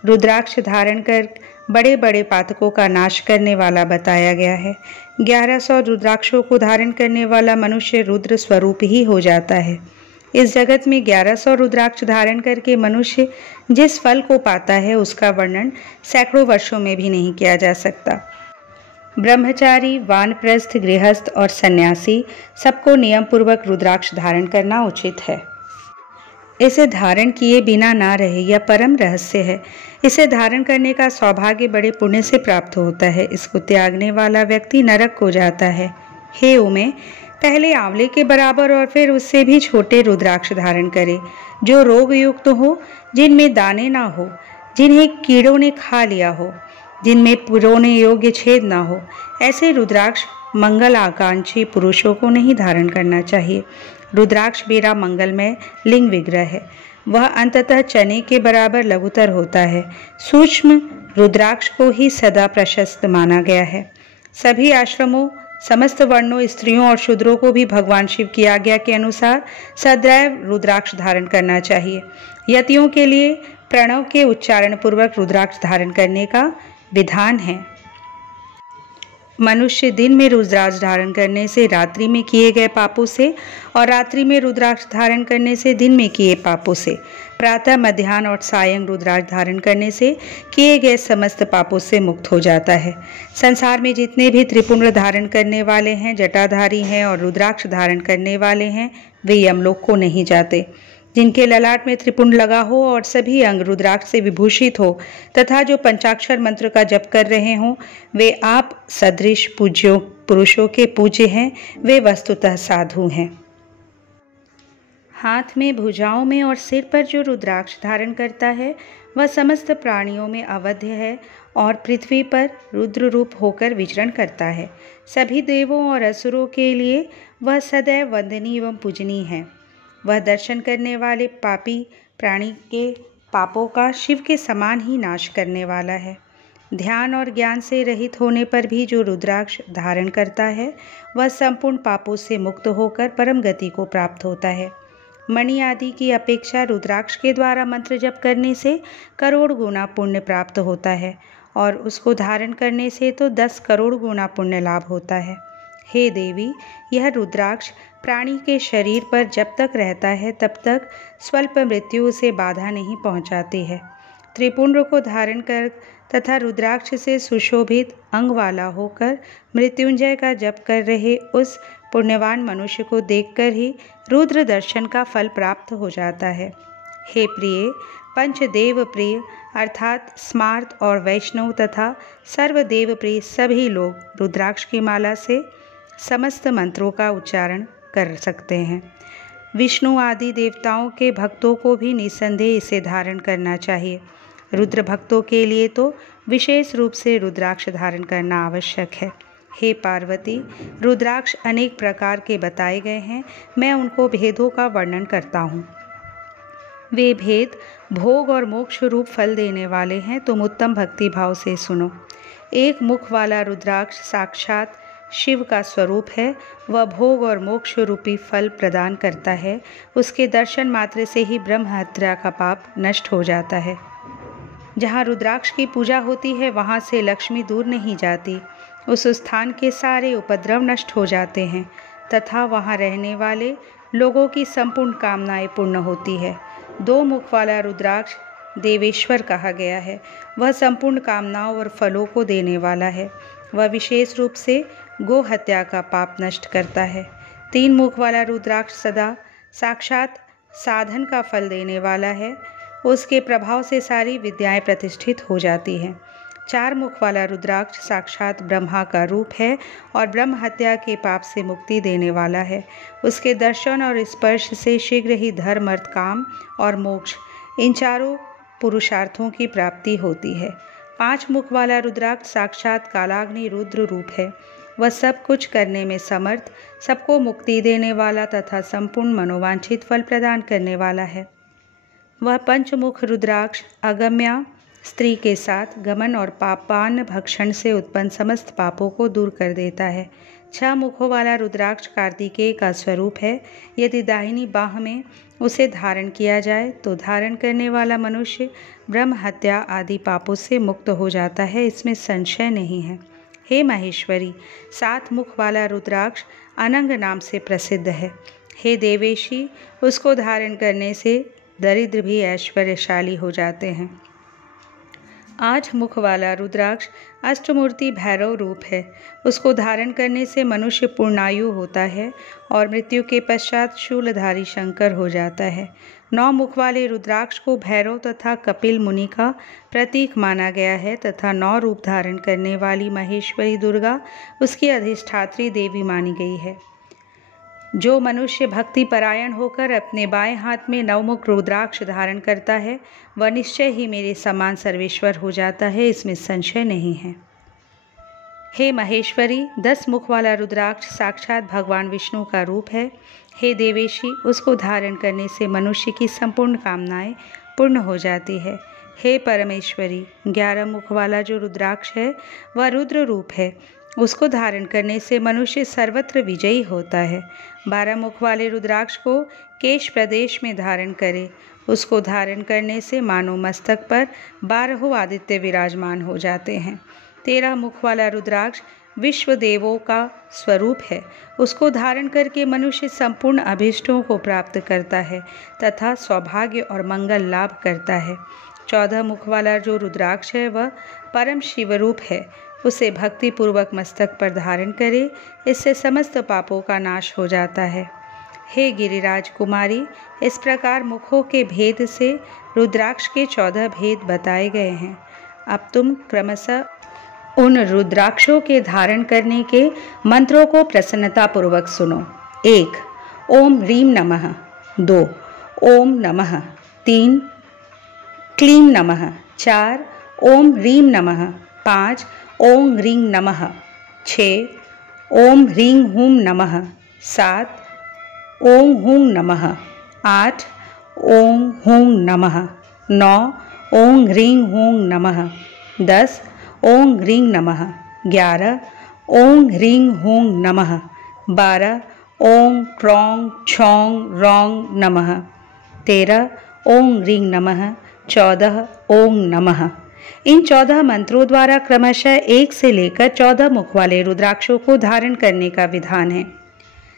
रुद्राक्ष धारण कर बड़े बड़े पातकों का नाश करने वाला बताया गया है। 1100 रुद्राक्षों को धारण करने वाला मनुष्य रुद्र स्वरूप ही हो जाता है। इस जगत में 1100 रुद्राक्ष धारण करके मनुष्य जिस फल को पाता है उसका वर्णन सैकड़ों वर्षों में भी नहीं किया जा सकता। ब्रह्मचारी, वानप्रस्थ, गृहस्थ और सन्यासी सबको नियम पूर्वक रुद्राक्ष धारण करना उचित है। इसे धारण किए बिना ना रहे यह परम रहस्य है। इसे धारण करने का सौभाग्य बड़े पुण्य से प्राप्त होता है। इसको त्यागने वाला व्यक्ति नरक को जाता है। हे उमे, पहले आंवले के बराबर और फिर उससे भी छोटे रुद्राक्ष धारण करे, जो रोग युक्त हो, जिनमें दाने ना हो, जिन्हें कीड़ों ने खा लिया हो, जिनमें पुरोने योग्य छेद ना हो। ऐसे रुद्राक्ष मंगल आकांक्षी पुरुषों को नहीं धारण करना चाहिए। रुद्राक्ष मेरा मंगलमय लिंग विग्रह है। वह अंततः चने के बराबर लघुतर होता है। सूक्ष्म रुद्राक्ष को ही सदा प्रशस्त माना गया है। सभी आश्रमों, समस्त वर्णों, स्त्रियों और शूद्रों को भी भगवान शिव की आज्ञा के अनुसार सदैव रुद्राक्ष धारण करना चाहिए। यतियों के लिए प्रणव के उच्चारण पूर्वक रुद्राक्ष धारण करने का विधान है। मनुष्य दिन में रुद्राक्ष धारण करने से रात्रि में किए गए पापों से और रात्रि में रुद्राक्ष धारण करने से दिन में किए पापों से, प्रातः, मध्याह्न और सायं रुद्राक्ष धारण करने से किए गए समस्त पापों से मुक्त हो जाता है। संसार में जितने भी त्रिपुंड धारण करने वाले हैं, जटाधारी हैं और रुद्राक्ष धारण करने वाले हैं, वे यमलोक को नहीं जाते। जिनके ललाट में त्रिपुंड लगा हो और सभी अंग रुद्राक्ष से विभूषित हो तथा जो पंचाक्षर मंत्र का जप कर रहे हों, वे आप सदृश पूज्यों पुरुषों के पूज्य हैं। वे वस्तुतः साधु हैं। हाथ में, भुजाओं में और सिर पर जो रुद्राक्ष धारण करता है वह समस्त प्राणियों में अवध्य है और पृथ्वी पर रुद्र रूप होकर विचरण करता है। सभी देवों और असुरों के लिए वह सदैव वंदनीय एवं पूजनीय है। वह दर्शन करने वाले पापी प्राणी के पापों का शिव के समान ही नाश करने वाला है। ध्यान और ज्ञान से रहित होने पर भी जो रुद्राक्ष धारण करता है वह संपूर्ण पापों से मुक्त होकर परम गति को प्राप्त होता है। मणि आदि की अपेक्षा रुद्राक्ष के द्वारा मंत्र जप करने से करोड़ गुना पुण्य प्राप्त होता है और उसको धारण करने से तो 10 करोड़ गुना पुण्य लाभ होता है। हे देवी, यह रुद्राक्ष प्राणी के शरीर पर जब तक रहता है तब तक स्वल्प मृत्यु से बाधा नहीं पहुंचाती है। त्रिपुंड को धारण कर तथा रुद्राक्ष से सुशोभित अंग वाला होकर मृत्युंजय का जप कर रहे उस पुण्यवान मनुष्य को देखकर ही रुद्र दर्शन का फल प्राप्त हो जाता है। हे प्रिय, पंचदेव प्रिय अर्थात स्मार्त और वैष्णव तथा सर्वदेव प्रिय सभी लोग रुद्राक्ष की माला से समस्त मंत्रों का उच्चारण कर सकते हैं। विष्णु आदि देवताओं के भक्तों को भी निसंदेह इसे धारण करना चाहिए। रुद्र भक्तों के लिए तो विशेष रूप से रुद्राक्ष धारण करना आवश्यक है। हे पार्वती, रुद्राक्ष अनेक प्रकार के बताए गए हैं। मैं उनको भेदों का वर्णन करता हूँ। वे भेद भोग और मोक्ष रूप फल देने वाले हैं। तुम उत्तम भक्ति भाव से सुनो। एक मुख वाला रुद्राक्ष साक्षात शिव का स्वरूप है। वह भोग और मोक्ष रूपी फल प्रदान करता है। उसके दर्शन मात्र से ही ब्रह्म हत्या का पाप नष्ट हो जाता है। जहाँ रुद्राक्ष की पूजा होती है वहाँ से लक्ष्मी दूर नहीं जाती। उस स्थान के सारे उपद्रव नष्ट हो जाते हैं तथा वहाँ रहने वाले लोगों की संपूर्ण कामनाएं पूर्ण होती है। 2 मुख वाला रुद्राक्ष देवेश्वर कहा गया है। वह संपूर्ण कामनाओं और फलों को देने वाला है। वह विशेष रूप से गो हत्या का पाप नष्ट करता है। 3 मुख वाला रुद्राक्ष सदा साक्षात साधन का फल देने वाला है। उसके प्रभाव से सारी विद्याएं प्रतिष्ठित हो जाती हैं। 4 मुख वाला रुद्राक्ष साक्षात ब्रह्मा का रूप है और ब्रह्म हत्या के पाप से मुक्ति देने वाला है। उसके दर्शन और स्पर्श से शीघ्र ही धर्म, अर्थ, काम और मोक्ष इन चारों पुरुषार्थों की प्राप्ति होती है। 5 मुख वाला रुद्राक्ष साक्षात कालाग्नि रुद्र रूप है। वह सब कुछ करने में समर्थ, सबको मुक्ति देने वाला तथा संपूर्ण मनोवांछित फल प्रदान करने वाला है। वह पंचमुख रुद्राक्ष अगम्या स्त्री के साथ गमन और पापान भक्षण से उत्पन्न समस्त पापों को दूर कर देता है। 6 मुखों वाला रुद्राक्ष कार्तिकेय का स्वरूप है। यदि दाहिनी बाह में उसे धारण किया जाए तो धारण करने वाला मनुष्य ब्रह्म हत्या आदि पापों से मुक्त हो जाता है, इसमें संशय नहीं है। हे महेश्वरी, 7 मुख वाला रुद्राक्ष अनंग नाम से प्रसिद्ध है। हे देवेशी, उसको धारण करने से दरिद्र भी ऐश्वर्यशाली हो जाते हैं। 8 मुख वाला रुद्राक्ष अष्टमूर्ति भैरव रूप है। उसको धारण करने से मनुष्य पूर्णायु होता है और मृत्यु के पश्चात शूलधारी शंकर हो जाता है। 9 मुख वाले रुद्राक्ष को भैरव तथा कपिल मुनि का प्रतीक माना गया है तथा 9 रूप धारण करने वाली महेश्वरी दुर्गा उसकी अधिष्ठात्री देवी मानी गई है। जो मनुष्य भक्ति परायण होकर अपने बाएं हाथ में 9 मुख रुद्राक्ष धारण करता है वह निश्चय ही मेरे समान सर्वेश्वर हो जाता है, इसमें संशय नहीं है। हे महेश्वरी, 10 मुख वाला रुद्राक्ष साक्षात भगवान विष्णु का रूप है। हे देवेशी, उसको धारण करने से मनुष्य की संपूर्ण कामनाएं पूर्ण हो जाती है। हे परमेश्वरी, 11 मुख वाला जो रुद्राक्ष है वह रुद्र रूप है। उसको धारण करने से मनुष्य सर्वत्र विजयी होता है। 12 मुख वाले रुद्राक्ष को केश प्रदेश में धारण करे। उसको धारण करने से मानो मस्तक पर 12 आदित्य विराजमान हो जाते हैं। 13 मुख वाला रुद्राक्ष विश्व देवों का स्वरूप है। उसको धारण करके मनुष्य संपूर्ण अभीष्टों को प्राप्त करता है तथा सौभाग्य और मंगल लाभ करता है। 14 मुख वाला जो रुद्राक्ष है वह परम शिवरूप है। उसे भक्ति पूर्वक मस्तक पर धारण करे, इससे समस्त पापों का नाश हो जाता है। हे गिरिराज कुमारी, इस प्रकार मुखों के भेद से रुद्राक्ष के 14 भेद बताए गए हैं। अब तुम क्रमशः उन रुद्राक्षों के धारण करने के मंत्रों को प्रसन्नता पूर्वक सुनो। 1. ओम ह्रीं नमः। 2. ओम नमः। 3. क्लीं नमः। 4. ओम ह्रीं नमः। 5. ओम ह्रीं नमः। 6. ओम ह्रीं हूं नमः। 7. ओम हूं नमः। 8. ओम हूं नमः। 9. ओम ह्रीं हूं नमः। 10. ओम ह्रीं नमः। 11. ओम ह्रीं हूं नमः। 12. ओम क्रों छौं रौं नमः। 13. ओम ह्रीं नमः। 14. ओम नमः। इन 14 मंत्रों द्वारा क्रमशः 1 से लेकर 14 मुख वाले रुद्राक्षों को धारण करने का विधान है।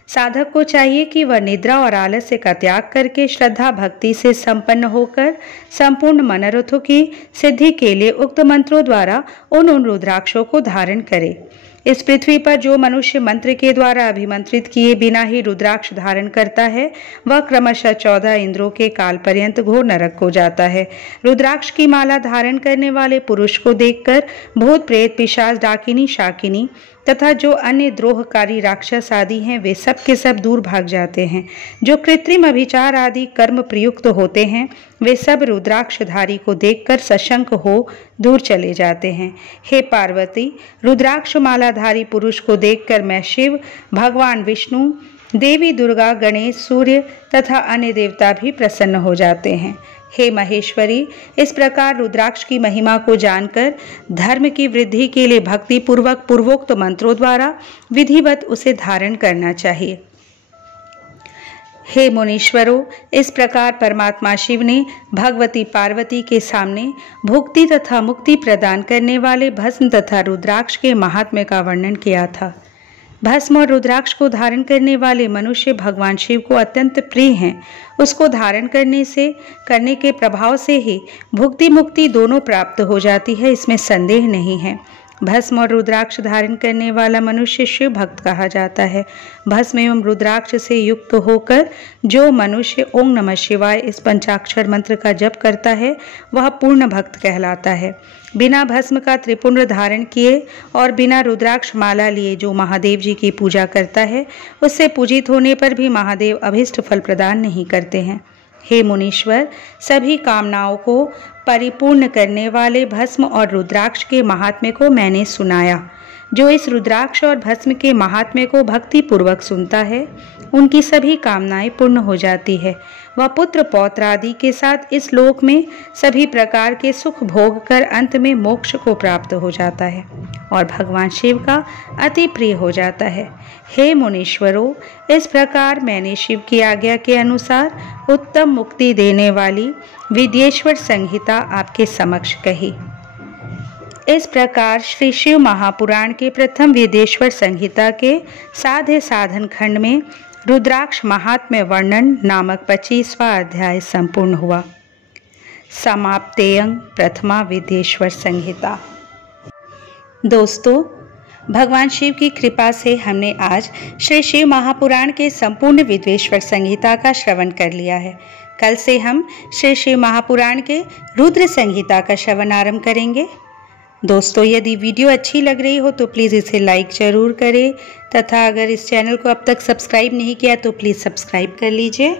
साधक को चाहिए कि वह निद्रा और आलस्य का त्याग करके श्रद्धा भक्ति से संपन्न होकर संपूर्ण मनोरथों की सिद्धि के लिए उक्त मंत्रों द्वारा उन रुद्राक्षों को धारण करे। इस पृथ्वी पर जो मनुष्य मंत्र के द्वारा अभिमंत्रित किए बिना ही रुद्राक्ष धारण करता है वह क्रमशः 14 इंद्रों के काल पर्यंत घोर नरक को जाता है। रुद्राक्ष की माला धारण करने वाले पुरुष को देखकर भूत प्रेत पिशाच डाकिनी शाकिनी तथा जो अन्य द्रोहकारी राक्षस आदि हैं वे सब के सब दूर भाग जाते हैं। जो कृत्रिम अभिचार आदि कर्म प्रयुक्त होते हैं वे सब रुद्राक्षधारी को देखकर सशंक हो दूर चले जाते हैं। हे पार्वती, रुद्राक्ष मालाधारी पुरुष को देखकर मैं शिव, भगवान विष्णु, देवी दुर्गा, गणेश, सूर्य तथा अन्य देवता भी प्रसन्न हो जाते हैं। हे महेश्वरी, इस प्रकार रुद्राक्ष की महिमा को जानकर धर्म की वृद्धि के लिए भक्ति पूर्वक पूर्वोक्त मंत्रों द्वारा विधिवत उसे धारण करना चाहिए। हे मुनीश्वरों, इस प्रकार परमात्मा शिव ने भगवती पार्वती के सामने भुक्ति तथा मुक्ति प्रदान करने वाले भस्म तथा रुद्राक्ष के महात्म्य का वर्णन किया था। भस्म और रुद्राक्ष को धारण करने वाले मनुष्य भगवान शिव को अत्यंत प्रिय हैं। उसको धारण करने के प्रभाव से ही भुक्ति मुक्ति दोनों प्राप्त हो जाती है, इसमें संदेह नहीं है। भस्म और रुद्राक्ष धारण करने वाला मनुष्य शिव भक्त कहा जाता है। भस्म एवं रुद्राक्ष से युक्त होकर जो मनुष्य ओम नमः शिवाय इस पंचाक्षर मंत्र का जप करता है वह पूर्ण भक्त कहलाता है। बिना भस्म का त्रिपुंड धारण किए और बिना रुद्राक्ष माला लिए जो महादेव जी की पूजा करता है उससे पूजित होने पर भी महादेव अभीष्ट फल प्रदान नहीं करते हैं। हे मुनीश्वर, सभी कामनाओं को परिपूर्ण करने वाले भस्म और रुद्राक्ष के महात्म्य को मैंने सुनाया। जो इस रुद्राक्ष और भस्म के महात्म्य को भक्ति पूर्वक सुनता है उनकी सभी कामनाएं पूर्ण हो जाती है। वह पुत्र पौत्र आदि के साथ इस लोक में सभी प्रकार के सुख भोग कर अंत में मोक्ष को प्राप्त हो जाता है और भगवान शिव का अति प्रिय हो जाता है। हे मुनीश्वरों, इस प्रकार मैंने शिव की आज्ञा के अनुसार उत्तम मुक्ति देने वाली विद्येश्वर संहिता आपके समक्ष कही। इस प्रकार श्री शिव महापुराण के प्रथम विद्येश्वर संहिता के साधे साधन खंड में रुद्राक्ष महात्म्य वर्णन नामक 25वां अध्याय संपूर्ण हुआ। समाप्तेयं प्रथमा विद्येश्वर संहिता। दोस्तों, भगवान शिव की कृपा से हमने आज श्री शिव महापुराण के संपूर्ण विद्येश्वर संहिता का श्रवण कर लिया है। कल से हम श्री शिव महापुराण के रुद्र संहिता का श्रवण आरंभ करेंगे। दोस्तों, यदि वीडियो अच्छी लग रही हो तो प्लीज़ इसे लाइक ज़रूर करें तथा अगर इस चैनल को अब तक सब्सक्राइब नहीं किया तो प्लीज़ सब्सक्राइब कर लीजिए।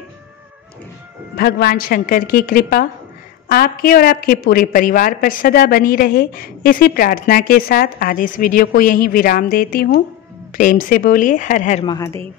भगवान शंकर की कृपा आपके और आपके पूरे परिवार पर सदा बनी रहे, इसी प्रार्थना के साथ आज इस वीडियो को यहीं विराम देती हूँ। प्रेम से बोलिए हर हर महादेव।